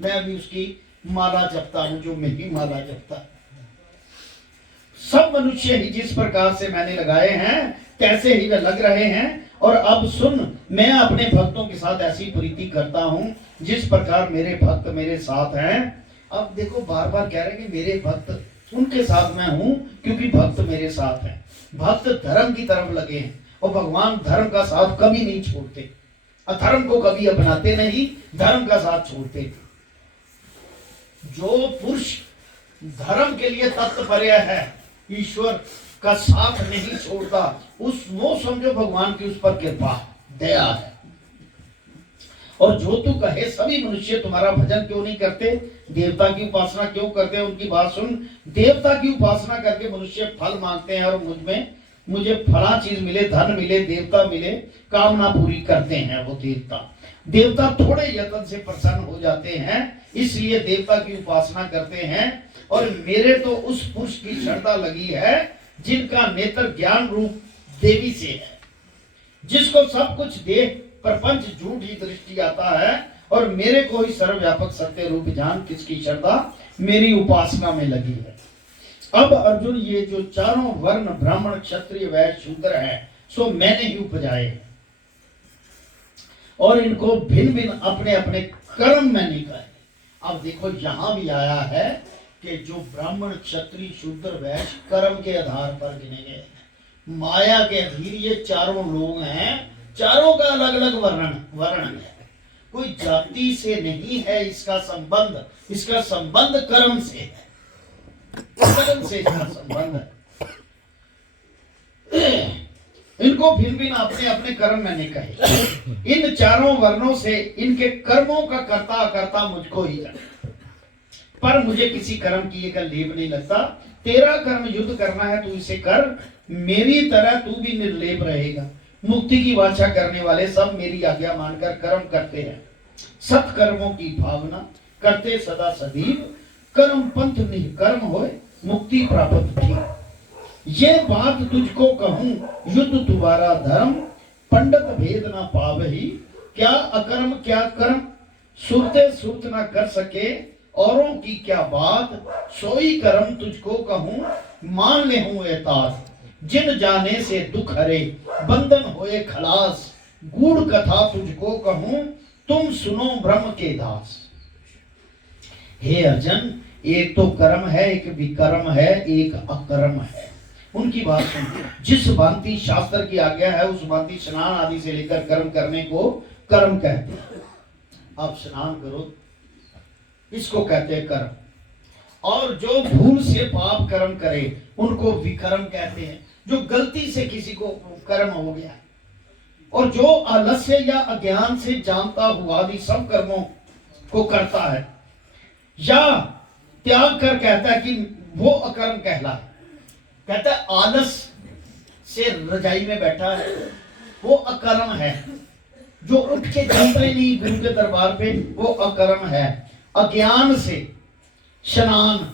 मैं अभी उसकी माला जपता हूं, जो मेरी माला जपता है। सब मनुष्य ही जिस प्रकार से मैंने लगाए हैं कैसे ही वे लग रहे हैं। और अब सुन, मैं अपने भक्तों के साथ ऐसी प्रीति करता हूं जिस प्रकार मेरे भक्त मेरे साथ हैं। अब देखो, बार बार कह रहे हैं कि मेरे भक्त, उनके साथ मैं हूं क्योंकि भक्त मेरे साथ हैं। भक्त धर्म की तरफ लगे हैं और भगवान धर्म का साथ कभी नहीं छोड़ते, अधर्म को कभी अपनाते नहीं, धर्म का साथ छोड़ते। जो पुरुष धर्म के लिए तत्पर्य है, ईश्वर का साथ नहीं छोड़ता, वो समझो भगवान की उस पर कृपा दया है। और जो तू कहे सभी मनुष्य तुम्हारा भजन क्यों नहीं करते, देवता की उपासना क्यों करते हैं, उनकी बात सुन। देवता की उपासना करके मनुष्य फल मांगते हैं और मुझे फला चीज मिले, धन मिले, देवता मिले, कामना पूरी करते हैं वो देवता थोड़े यत्न से प्रसन्न हो जाते हैं, इसलिए देवता की उपासना करते हैं। और मेरे तो उस पुरुष की श्रद्धा लगी है जिनका नेत्र ज्ञान रूप देवी से है, जिसको सब कुछ देख प्रपंच झूठी दृष्टि आता है, और मेरे को ही सर्वव्यापक सत्य रूप जान किसकी श्रद्धा मेरी उपासना में लगी है। अब अर्जुन, ये जो चारों वर्ण ब्राह्मण क्षत्रिय वैश्य शूद्र है सो मैंने ही उपजाए, और इनको भिन्न भिन्न अपने अपने कर्म मैंने किए। अब देखो, यहां भी आया है कि जो ब्राह्मण क्षत्रिय शूद्र वैश्य कर्म के आधार पर गिने गए, माया के अधीन ये चारों लोग हैं। चारों का अलग अलग वर्ण है, कोई जाति से नहीं है इसका संबंध कर्म से है, कर्म से इसका संबंध है। इनको भिन्न भिन्न अपने अपने कर्म मैंने कहे। इन चारों वर्णों से इनके कर्मों का कर्ता अकर्ता मुझको ही जाने, पर मुझे किसी कर्म की का लेप नहीं लगता। तेरा कर्म युद्ध करना है, तू इसे कर, मेरी तरह तू भी निर्लेप रहेगा। मुक्ति की वांछा करने वाले सब मेरी आज्ञा मानकर कर्म करते हैं, सत्कर्मों की भावना करते सदा सदैव, कर्म पंथ निष्कर्म होए, मुक्ति प्राप्त थी। ये बात तुझको कहूं, युद्ध तुम्हारा धर्म, पंडित भेद ना पावही, क्या अकर्म क्या कर्म, सुरते सुरत ना कर सके, औरों की क्या बात, सोई कर्म तुझको कहूं, मान ले हूं एताज। जिन जाने से दुख हरे, बंधन होए खलास, गूढ़ कथा तुझको कहूं, तुम सुनो ब्रह्म के दास। हे अर्जन, एक तो कर्म है, एक विकर्म है, एक अकर्म है। उनकी बात सुन। जिस भांति शास्त्र की आज्ञा है उस भांति स्नान आदि से लेकर कर्म करने को कर्म कहते हैं। आप स्नान करो, इसको कहते हैं कर्म। और जो भूल से पाप कर्म करे उनको विकर्म कहते हैं। जो गलती से किसी को कर्म हो गया, और जो आलस्य या अज्ञान से जानता हुआ आदि सब कर्मों को करता है या त्याग कर कहता है कि वो अकर्म कहलाए। कहता है आलस से रजाई में बैठा है वो अकर्म है। जो उठ के चलता ही नहीं गुरु के दरबार पे वो अकर्म है। अज्ञान से स्नान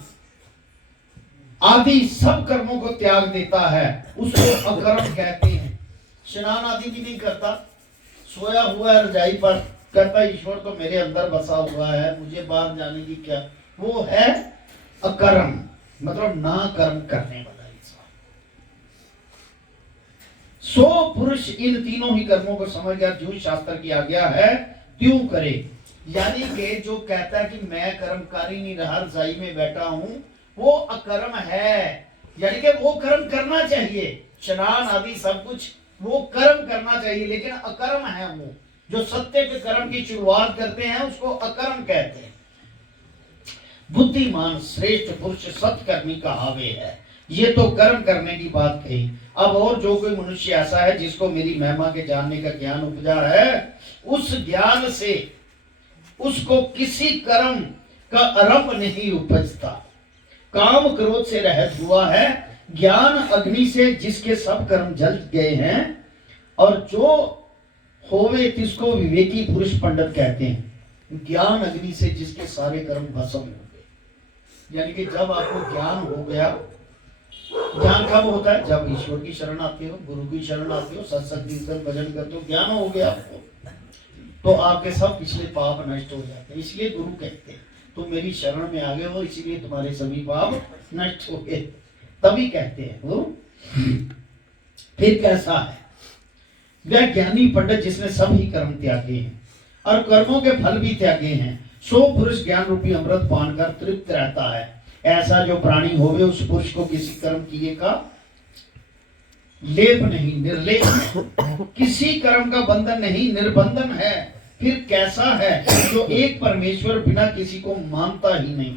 आदि सब कर्मों को त्याग देता है उसको अकर्म कहते हैं। स्नान आदि भी नहीं करता, सोया हुआ है रजाई पर, कहता ईश्वर तो मेरे अंदर बसा हुआ है, मुझे बाहर जाने की क्या, वो है अकर्म, मतलब ना कर्म करने वाला इंसान। सो पुरुष इन तीनों ही कर्मों को समझ गया, जो शास्त्र की आज्ञा है त्यों करे। यानी कि जो कहता है कि मैं कर्मकारी नहीं रहा, रजाई में बैठा हूं, वो अकर्म है। यानी कि वो कर्म करना चाहिए, स्नान आदि सब कुछ वो कर्म करना चाहिए, लेकिन अकर्म है वो। जो सत्य के कर्म की शुरुआत करते हैं उसको अकर्म कहते हैं। बुद्धिमान श्रेष्ठ पुरुष सत्कर्मी कहावे है। ये तो कर्म करने की बात कही। अब और जो कोई मनुष्य ऐसा है जिसको मेरी महिमा के जानने का ज्ञान उपजा है, उस ज्ञान से उसको किसी कर्म का आरंभ नहीं उपजता। काम क्रोध से रहित हुआ है, ज्ञान अग्नि से जिसके सब कर्म जल गए हैं, और जो होवे तिसको विवेकी पुरुष पंडित कहते हैं। ज्ञान अग्नि से जिसके सारे कर्म भस्म हो गए। यानी कि जब आपको ज्ञान हो गया, ज्ञान कब होता है? जब ईश्वर की शरण आते हो, गुरु की शरण आते हो, सत्संग कीर्तन भजन करते हो, ज्ञान हो गया आपको, तो आपके सब पिछले पाप नष्ट हो जाते हैं। इसलिए गुरु कहते हैं तुम मेरी शरण में आ गए हो, इसलिए तुम्हारे सभी पाप नष्ट हो गए, तभी कहते हैं वो। फिर कैसा है वह ज्ञानी पंडित जिसने सभी कर्म त्यागे हैं और कर्मों के फल भी त्यागे हैं, सो पुरुष ज्ञान रूपी अमृत पान कर तृप्त रहता है। ऐसा जो प्राणी होवे उस पुरुष को किसी कर्म किए का लेप नहीं, निर्लेप, किसी कर्म का बंधन नहीं, निर्बंधन है। फिर कैसा है जो एक परमेश्वर बिना किसी को मानता ही नहीं,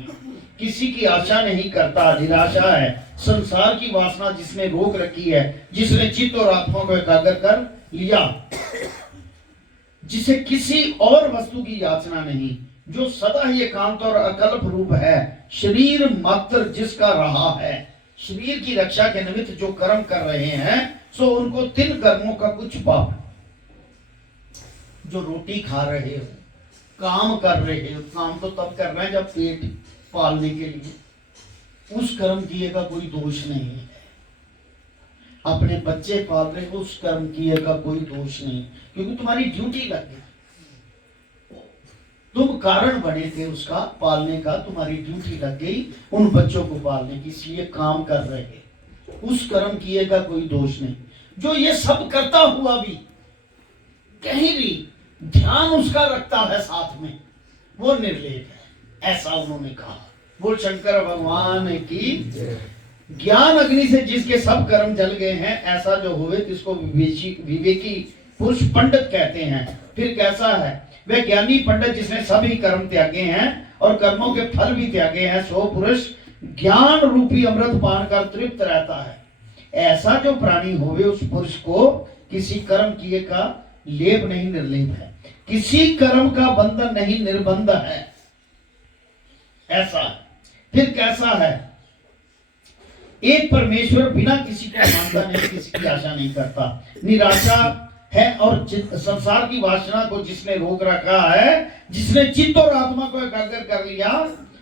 किसी की आशा नहीं करता, निराशा है, संसार की वासना जिसने रोक रखी है, जिसने चित्त और आत्मा को एकाग्र कर लिया, जिसे किसी और वस्तु की याचना नहीं, जो सदा ही एकांत और अकल्प रूप है, शरीर मात्र जिसका रहा है। शरीर की रक्षा के निमित्त जो कर्म कर रहे हैं सो उनको 3 कर्मों का कुछ पाप। जो रोटी खा रहे हो, काम कर रहे हो, काम तो तब कर रहे हैं जब पेट पालने के लिए, उस कर्म किए का कोई दोष नहीं है। अपने बच्चे पाल रहे हो, उस कर्म किए का कोई दोष नहीं, क्योंकि तुम्हारी ड्यूटी लग गई, तुम कारण बने थे उसका पालने का, तुम्हारी ड्यूटी लग गई उन बच्चों को पालने की, इसलिए काम कर रहे हैं, उस कर्म किए का कोई दोष नहीं। जो ये सब करता हुआ भी कहीं भी ध्यान उसका रखता है साथ में, वो निर्लेप है, ऐसा उन्होंने कहा। बोल शंकर भगवान की। ज्ञान अग्नि से जिसके सब कर्म जल गए हैं, ऐसा जो हुए जिसको विवेकी पुरुष पंडित कहते हैं। फिर कैसा है वह ज्ञानी पंडित जिसने सभी कर्म त्यागे हैं और कर्मों के फल भी त्यागे हैं, सो पुरुष ज्ञान रूपी अमृत पान कर तृप्त रहता है। ऐसा जो प्राणी होवे उस पुरुष को किसी कर्म किए का लेप नहीं, निर्लेप है, किसी कर्म का बंधन नहीं, निर्बंध है, ऐसा। फिर कैसा है एक परमेश्वर बिना किसी को मानता नहीं, किसी की आशा नहीं करता, निराशा है, और संसार की वासना को जिसने रोक रखा है, जिसने चित्त और आत्मा को एकाग्र कर लिया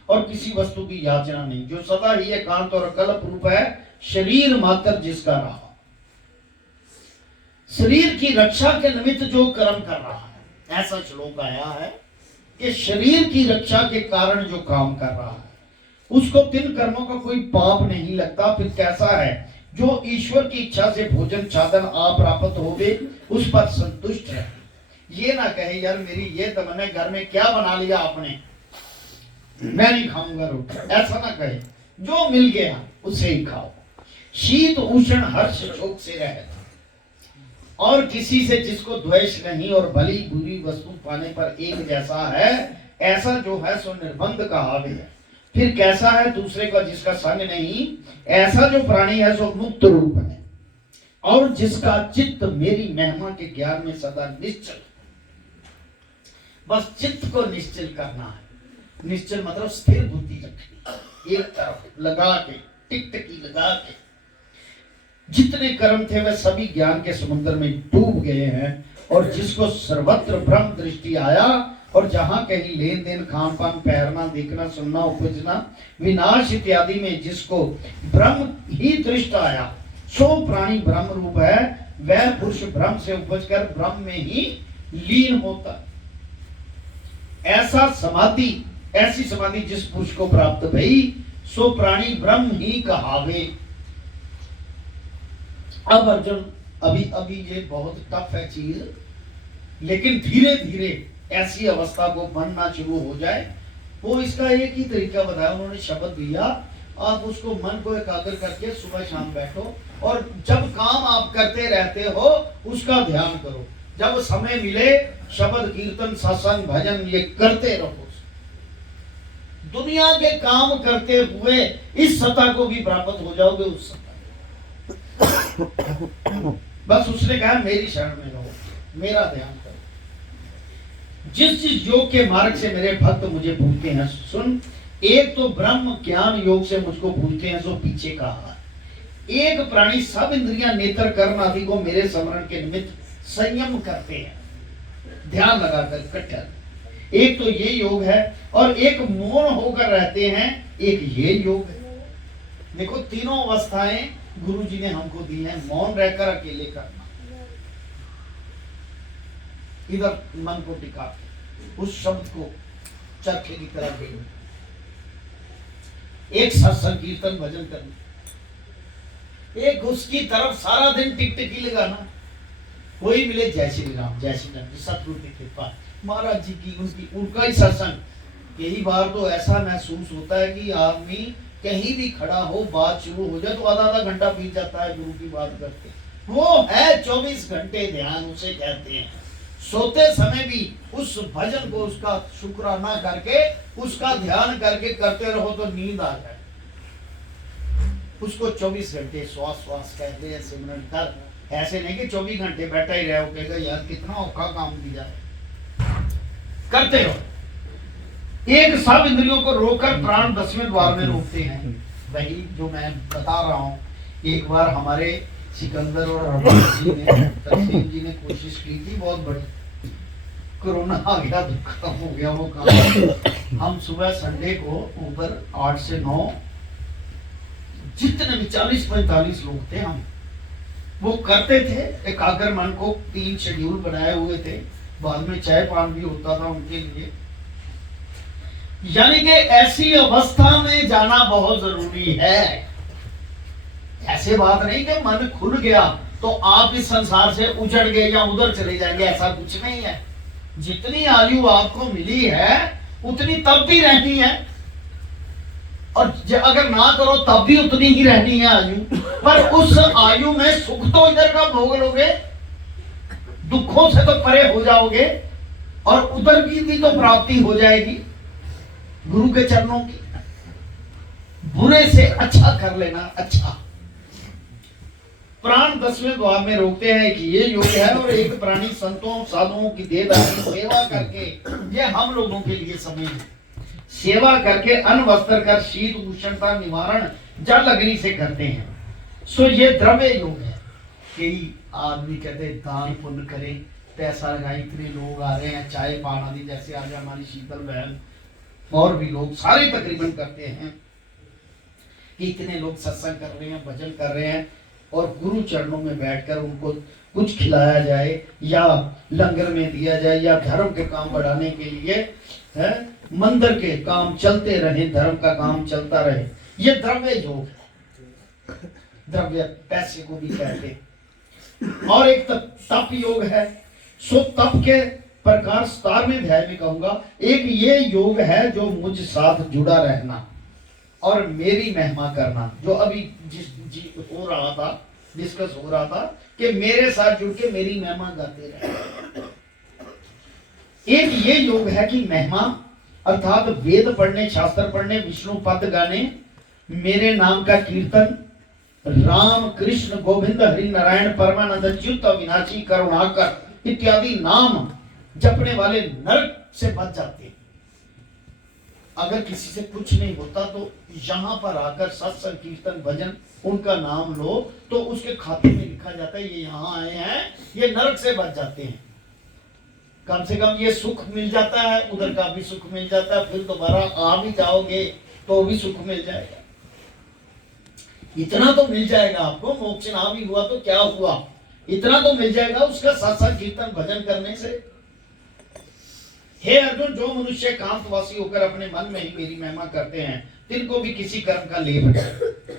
और किसी वस्तु की याचना नहीं, जो सदा ही एकांत और अकल्प रूप है, शरीर मात्र जिसका रहा, शरीर की रक्षा के निमित्त जो कर्म कर रहा है, ऐसा श्लोक आया है कि शरीर की रक्षा के कारण जो काम कर रहा है उसको तीन कर्मों का कोई पाप नहीं लगता। फिर कैसा है जो ईश्वर की इच्छा से भोजन साधन आप प्राप्त होवे उस पर संतुष्ट है। ये ना कहे यार मेरी ये तमन्ना, घर में क्या बना लिया आपने, मैं नहीं खाऊंगा रोटी, ऐसा ना कहे। जो मिल गया उसे ही खाओ। शीत उष्ण हर्ष शोक से रहे और किसी से जिसको द्वेष नहीं और भली बुरी वस्तु पाने पर एक जैसा है, ऐसा जो है सो निर्बंध का हावी है। फिर कैसा है दूसरे का जिसका संग नहीं, ऐसा जो प्राणी है सो मुक्त रूप है और जिसका चित्त मेरी महिमा के ज्ञान में सदा निश्चल। बस चित्त को निश्चल करना है। निश्चल मतलब स्थिर बुद्धि रखनी, एक तरफ लगा के टिकटकी लगा के। जितने कर्म थे वे सभी ज्ञान के समुद्र में डूब गए हैं और जिसको सर्वत्र ब्रह्म दृष्टि आया और जहां कहीं लेन देन खान पान पहनना देखना सुनना उपजना विनाश इत्यादि में जिसको ब्रह्म ही दृष्ट आया, सो प्राणी ब्रह्म रूप है। वह पुरुष ब्रह्म से उपज कर ब्रह्म में ही लीन होता। ऐसा समाधि, ऐसी समाधि जिस पुरुष को प्राप्त भई सो प्राणी ब्रह्म ही कहावे। अब अर्जुन अभी ये बहुत टफ है चीज, लेकिन धीरे धीरे ऐसी अवस्था को बनना शुरू हो जाए। वो इसका एक ही तरीका बताया, उन्होंने शब्द दिया, आप उसको मन को एकाग्र करके सुबह शाम बैठो और जब काम आप करते रहते हो उसका ध्यान करो। जब समय मिले शब्द कीर्तन सत्संग भजन ये करते रहो। दुनिया के काम करते हुए इस सत्ता को भी प्राप्त हो जाओगे, उस सत्ता। बस उसने कहा मेरी शरण में रहो, मेरा ध्यान करो। जिस जिस योग के मार्ग से मेरे भक्त मुझे भूलते हैं, सुन, एक तो ब्रह्म ज्ञान योग से मुझको भूलते हैं, सो पीछे कहा। एक प्राणी सब इंद्रियां नेत्र कर्ण आदि को मेरे स्मरण के निमित्त संयम करते हैं, ध्यान लगाकर कट्टर। एक तो ये योग है और एक मौन होकर रहते हैं, एक ये योग है। देखो तीनों अवस्थाएं गुरु जी ने हमको दी है। मौन रहकर अकेले करना, इधर मन को टिका के उस शब्द को चरखे की तरह देना, एक सत्संग कीर्तन भजन करना, एक उसकी तरफ सारा दिन टिकटिकी लगाना। कोई मिले जय श्री राम जय श्री राम, सतगुरु की कृपा, महाराज जी की उनका ही सत्संग। यही बार तो ऐसा महसूस होता है कि आदमी कहीं भी खड़ा हो, बात शुरू हो जाए तो आधा घंटा बीत जाता है गुरु की बात करते। वो है 24 घंटे ध्यान, उसे कहते हैं। सोते समय भी उस भजन को, उसका शुक्राना करके, उसका ध्यान करके करते रहो तो नींद आ जाए। उसको 24 घंटे श्वास श्वास कहते हैं, सिमरन कर। ऐसे नहीं कि 24 घंटे बैठा ही रहे, कहेगा यार कितना औखा काम दिया है। करते रहो। एक सब इंद्रियों को रोककर प्राण 10वें द्वार में रोकते हैं। वही जो मैं बता रहा हूँ। एक बार हमारे सिकंदर और तरसीम जी ने कोशिश की थी बहुत बड़ी, कोरोना आ गया तो खत्म हो गया वो काम। हम सुबह संडे को ऊपर 8 से 9 जितने भी 40-45 लोग थे, हम वो करते थे एकाग्र मन को। 3 शेड्यूल बनाए हुए थे, बाद में चाय पान भी होता था उनके लिए। यानी कि ऐसी अवस्था में जाना बहुत जरूरी है। ऐसे बात नहीं कि मन खुल गया तो आप इस संसार से उजड़ गए या उधर चले जाएंगे, ऐसा कुछ नहीं है। जितनी आयु आपको मिली है उतनी तब भी रहनी है, और अगर ना करो तब भी उतनी ही रहनी है आयु। पर उस आयु में सुख तो इधर का भोग लोगे, दुखों से तो परे हो जाओगे और उधर की भी तो प्राप्ति हो जाएगी गुरु के चरणों की। बुरे से अच्छा कर लेना, अच्छा। प्राण 10वें द्वार में रोकते हैं कि ये योग है, और एक प्राणी संतों साधुओं की देहदारी सेवा करके, ये हम लोगों के लिए समय है, सेवा करके अन्न वस्त्र कर शीत उष्णता निवारण जल अग्नि से करते हैं। सो ये द्रव्य योग है। कई आदमी कहते हैं दान पुण्य करें, पैसा लगाए, इतने लोग आ रहे हैं, चाय पान आदि, जैसे आज हमारी शीतल बहन और भी लोग सारे तकरीबन करते हैं कि इतने लोग सत्संग कर रहे हैं, भजन कर रहे हैं, और गुरु चरणों में बैठकर उनको कुछ खिलाया जाए या लंगर में दिया जाए या धर्म के काम बढ़ाने के लिए है, मंदिर के काम चलते रहे, धर्म का काम चलता रहे, ये द्रव्य योग है। द्रव्य पैसे को भी कहते हैं। और एक तप योग है। सो तप के प्रकार 17वें अध्याय में कहूंगा, एक ये योग है जो मुझ साथ जुड़ा रहना और मेरी महिमा करना, जो अभी हो रहा था, डिस्कस हो रहा था कि मेरे साथ जुड़ के मेरी महिमा गाते रहे। एक ये योग है कि महिमा अर्थात वेद पढ़ने, शास्त्र पढ़ने, विष्णु पद गाने, मेरे नाम का कीर्तन, राम कृष्ण गोविंद हरि नारायण परमानंद अच्युत अविनाशी करुणाकर इत्यादि नाम जपने वाले नरक से बच जाते हैं। अगर किसी से कुछ नहीं होता तो यहाँ पर आकर सत्संग कीर्तन भजन उनका नाम लो तो उसके खाते में लिखा जाता है ये यहाँ आए हैं, ये नरक से बच जाते हैं। कम से कम ये सुख मिल जाता है, उधर का भी सुख मिल जाता है, फिर दोबारा आ भी जाओगे तो भी सुख मिल जाएगा। इतना तो मिल जाएगा आपको, मोक्ष ना भी हुआ तो क्या हुआ, इतना तो मिल जाएगा उसका सत्संग कीर्तन भजन करने से। हे अर्जुन, जो मनुष्य कांतवासी होकर अपने मन में ही मेरी महिमा करते हैं, तिनको भी किसी कर्म का लेप नहीं।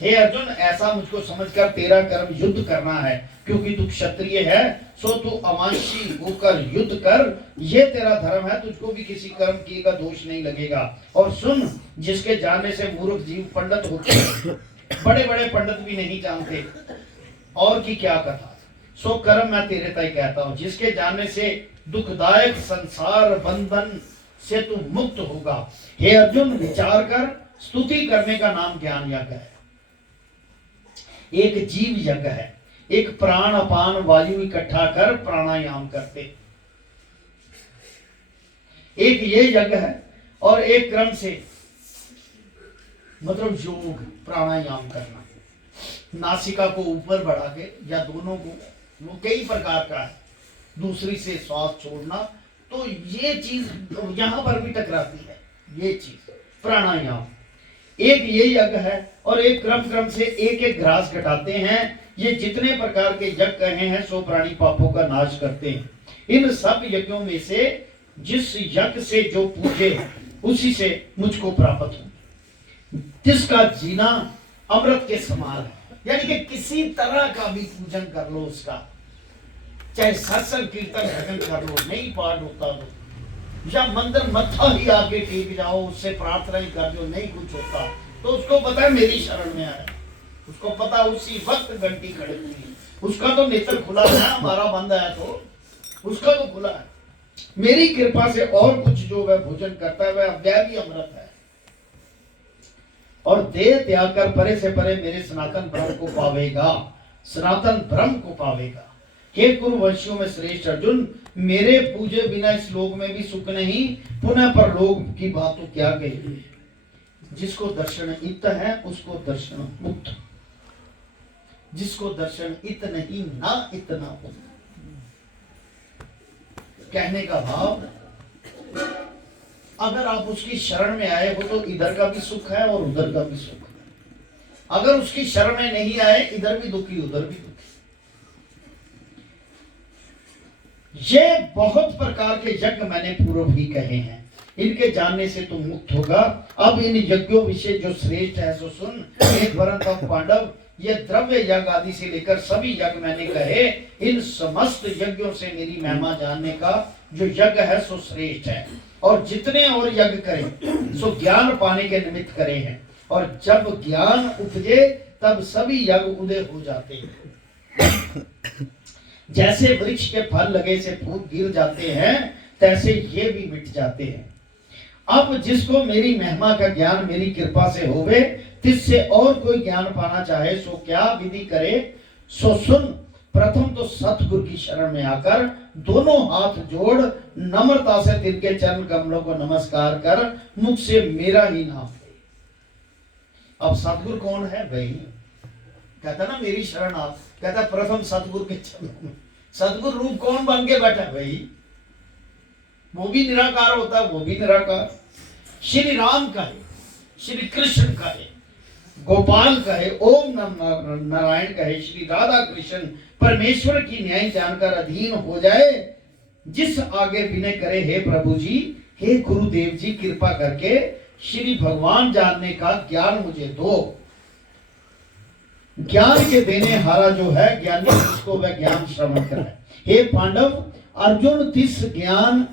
हे अर्जुन, ऐसा मुझको समझकर तेरा कर्म युद्ध करना है, क्योंकि तू क्षत्रिय है, सो तू अमांशी होकर युद्ध कर, ये तेरा धर्म है, तुझको भी किसी कर्म की का दोष नहीं लगेगा। और सुन, जिसके जानने से मूर्ख जीव पंडित होते हैं, बड़े बड़े पंडित भी नहीं जानते, और की क्या कथा, सो कर्म मैं तेरे तय कहता हूं, जिसके जानने से दुखदायक संसार बंधन से तू मुक्त होगा। हे अर्जुन, विचार कर, स्तुति करने का नाम ज्ञान यज्ञ है। एक जीव यज्ञ है, एक प्राण अपान वायु इकट्ठा कर प्राणायाम करते, एक ये यज्ञ है, और एक क्रम से मतलब योग प्राणायाम करना, नासिका को ऊपर बढ़ा के या दोनों को, वो कई प्रकार का है, दूसरी से श्वास छोड़ना, तो ये चीज यहां पर भी टकराती है, ये चीज प्राणायाम। एक ये यज्ञ है और एक क्रम से एक एक ग्रास घटाते हैं। ये जितने प्रकार के यज्ञ कहे हैं सो प्राणी पापों का नाश करते हैं। इन सब यज्ञों में से जिस यज्ञ से जो पूजे उसी से मुझको प्राप्त हो, जिसका जीना अमृत के समान है। यानी कि किसी तरह का भी पूजन कर लो उसका, चाहे सत्संग कीर्तन भजन कर लो, नहीं पाठ होता तो, या मंदिर मत्था ही आके टेक जाओ, उससे प्रार्थना ही कर दो, नहीं कुछ होता तो उसको पता है मेरी शरण में आया, उसको पता उसी वक्त घंटी खड़कती, उसका तो नेत्र खुला है, हमारा बंद है तो उसका तो खुला है। मेरी कृपा से और कुछ जो वह भोजन करता है वह अव्यय भी अमृत है, और देह त्याग कर परे से परे मेरे सनातन ब्रह्म को पावेगा, सनातन ब्रह्म को पावेगा। हे कुरुवंशियों में श्रेष्ठ अर्जुन, मेरे पूजे बिना इस लोक में भी सुख नहीं, पुनः परलोक की बात तो क्या कही। जिसको दर्शन इत है उसको दर्शन मुक्त, जिसको दर्शन इत नहीं ना इतना हो। कहने का भाव, अगर आप उसकी शरण में आए हो तो इधर का भी सुख है और उधर का भी सुख है। अगर उसकी शरण में नहीं आए, इधर भी दुखी उधर भी दुखी। ये बहुत प्रकार के यज्ञ मैंने पूर्व ही कहे हैं, इनके जानने से तुम मुक्त होगा। अब इन यज्ञों विषय जो श्रेष्ठ है सो सुन। एक वरन तब पांडव, ये द्रव्य यज्ञ आदि से लेकर सभी यज्ञ मैंने कहे, इन समस्त यज्ञों से मेरी महिमा जानने का जो यज्ञ है सो श्रेष्ठ है। और जितने और यज्ञ करें सो ज्ञान पाने के निमित्त करे हैं, और जब ज्ञान उपजे तब सभी यज्ञ उदय हो जाते हैं। जैसे वृक्ष के फल लगे से फूल गिर जाते हैं, तैसे ये भी मिट जाते हैं। अब जिसको मेरी महिमा का ज्ञान मेरी कृपा से होवे, तिससे और कोई ज्ञान पाना चाहे सो क्या विधि करे, सो सुन। प्रथम तो सतगुरु की शरण में आकर दोनों हाथ जोड़ नम्रता से तिनके चरण कमलों को नमस्कार कर मुख से मेरा ही नाम ले। अब सतगुरु कौन है भाई? कहता ना मेरी शरण आप, कहता प्रथम सतगुरु के चरणों में। सतगुरु रूप कौन बन के बैठा भाई? वो भी निराकार होता है, वो भी निराकार। श्री राम का है, श्री कृष्ण का है, गोपाल कहे, ओम नम नारायण कहे, श्री राधा कृष्ण परमेश्वर की न्याय जानकर अधीन हो जाए, जिस आगे विनय करे, हे प्रभु जी, हे गुरुदेव जी, कृपा करके श्री भगवान जानने का ज्ञान मुझे दो। ज्ञान के देने हारा जो है ज्ञानी, उसको वह ज्ञान श्रवण करे। हे पांडव, अर्जुन तिस ज्ञान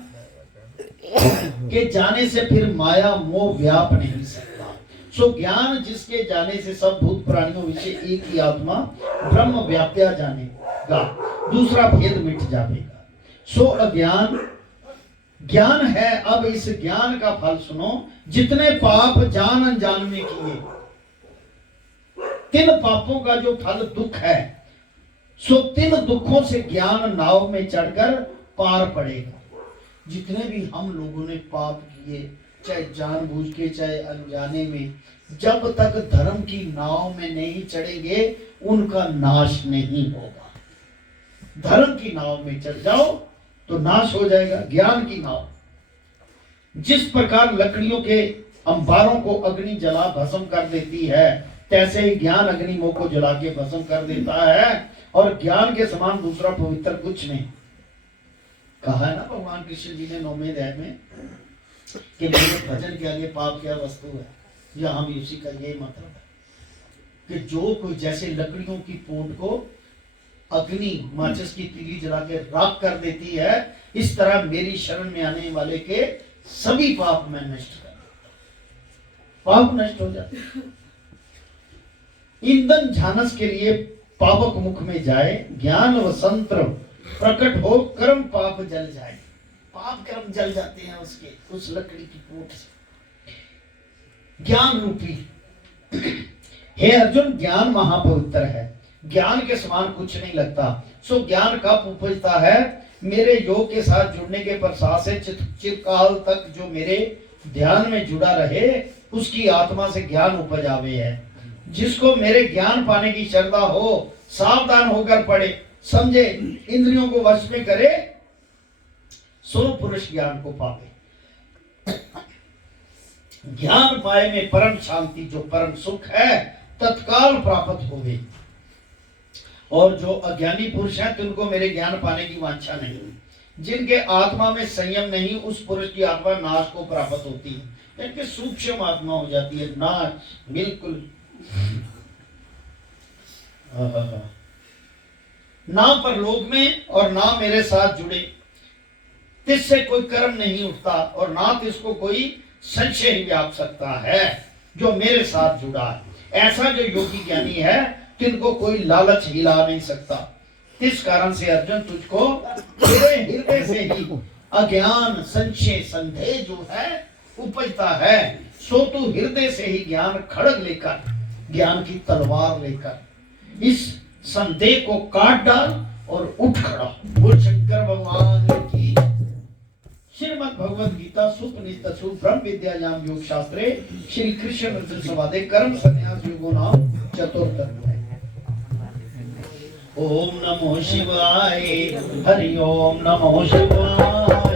के जाने से फिर माया मोह व्याप नहीं सकता। सो ज्ञान जिसके जाने से सब भूत प्राणियों विषय एक ही आत्मा ब्रह्म व्याप्या जानेगा, दूसरा भेद मिट जाएगा। सो अज्ञान ज्ञान है। अब इस ज्ञान का फल सुनो। जितने पाप जान अनजान में किए, 3 पापों का जो फल दुख है, सो 3 दुखों से ज्ञान नाव में चढ़कर पार पड़ेगा। जितने भी हम लोगों ने पाप किए, चाहे जानबूझ के चाहे अनजाने में, जब तक धर्म की नाव में नहीं चढ़ेंगे उनका नाश नहीं होगा। धर्म की नाव में चढ़ जाओ तो नाश हो जाएगा। ज्ञान की नाव, जिस प्रकार लकड़ियों के अंबारों को अग्नि जला भस्म कर देती है, तैसे ही ज्ञान अग्नि मोह को जला के भस्म कर देता है। और ज्ञान के समान दूसरा पवित्र कुछ नहीं। कहा है ना भगवान कृष्ण जी ने 9वें अध्याय में कि मेरे भजन के आगे पाप क्या वस्तु है। यहाँ भी उसी का यही मतलब है कि जो कोई जैसे लकड़ियों की पोंट को अग्नि माचिस की तीली जला के राख कर देती है, इस तरह मेरी शरण में आने वाले के सभी पाप मैं नष्ट कर देता। पाप नष्ट हो जाते। ईंधन झानस के लिए पावक मुख में जाए, ज्ञान वसंत्र प्रकट हो, कर्म पाप जल जाए। पाप कर्म जल जाते हैं उसके, उस लकड़ी की पोंट से। ज्ञान रूपी हे अर्जुन, ज्ञान महापवित्र है। ज्ञान के समान कुछ नहीं लगता। सो ज्ञान कब उपजता है? मेरे योग के साथ जुड़ने के पश्चात से चिरकाल तक जो मेरे ध्यान में जुड़ा रहे, उसकी आत्मा से ज्ञान उपज आवे है। जिसको मेरे ज्ञान पाने की श्रद्धा हो, सावधान होकर पढ़े, समझे, इंद्रियों को वश में करे, सो पुरुष ज्ञान को पावे। ज्ञान पाए में परम शांति, जो परम सुख है, तत्काल प्राप्त होवे। और जो अज्ञानी पुरुष हैं, तुमको मेरे ज्ञान पाने की वांछा नहीं। जिनके आत्मा में संयम नहीं, उस पुरुष की आत्मा नाश को प्राप्त होती है। इनके सूक्ष्म आत्मा हो जाती है नाश, बिल्कुल। ना परलोक में और ना मेरे साथ जुड़े, तिससे कोई कर्म नहीं उठता, और ना तिसको कोई संशय ही व्याप सकता है जो मेरे साथ जुड़ा है। ऐसा जो योगी ज्ञानी है, तिनको कोई लालच हिला नहीं सकता। इस कारण से अर्जुन, तुझको तेरे हृदय से ही अज्ञान संशय संदेह जो है उपजता है, सो तू हृदय से ही ज्ञान खड़ग लेकर, ज्ञान की तलवार लेकर इस संदेह को काट डाल और उठ खड़ा। बोल शंकर भगवान की। श्रीमद् भगवद गीता सुपनिषदसु ब्रह्म विद्यायाम योग शास्त्रे श्री कृष्ण अर्जुन संवादे कर्म संन्यास योगो नाम चतुर्थ। ओम नमो शिवाय। हरि ओम नमो शिवाय।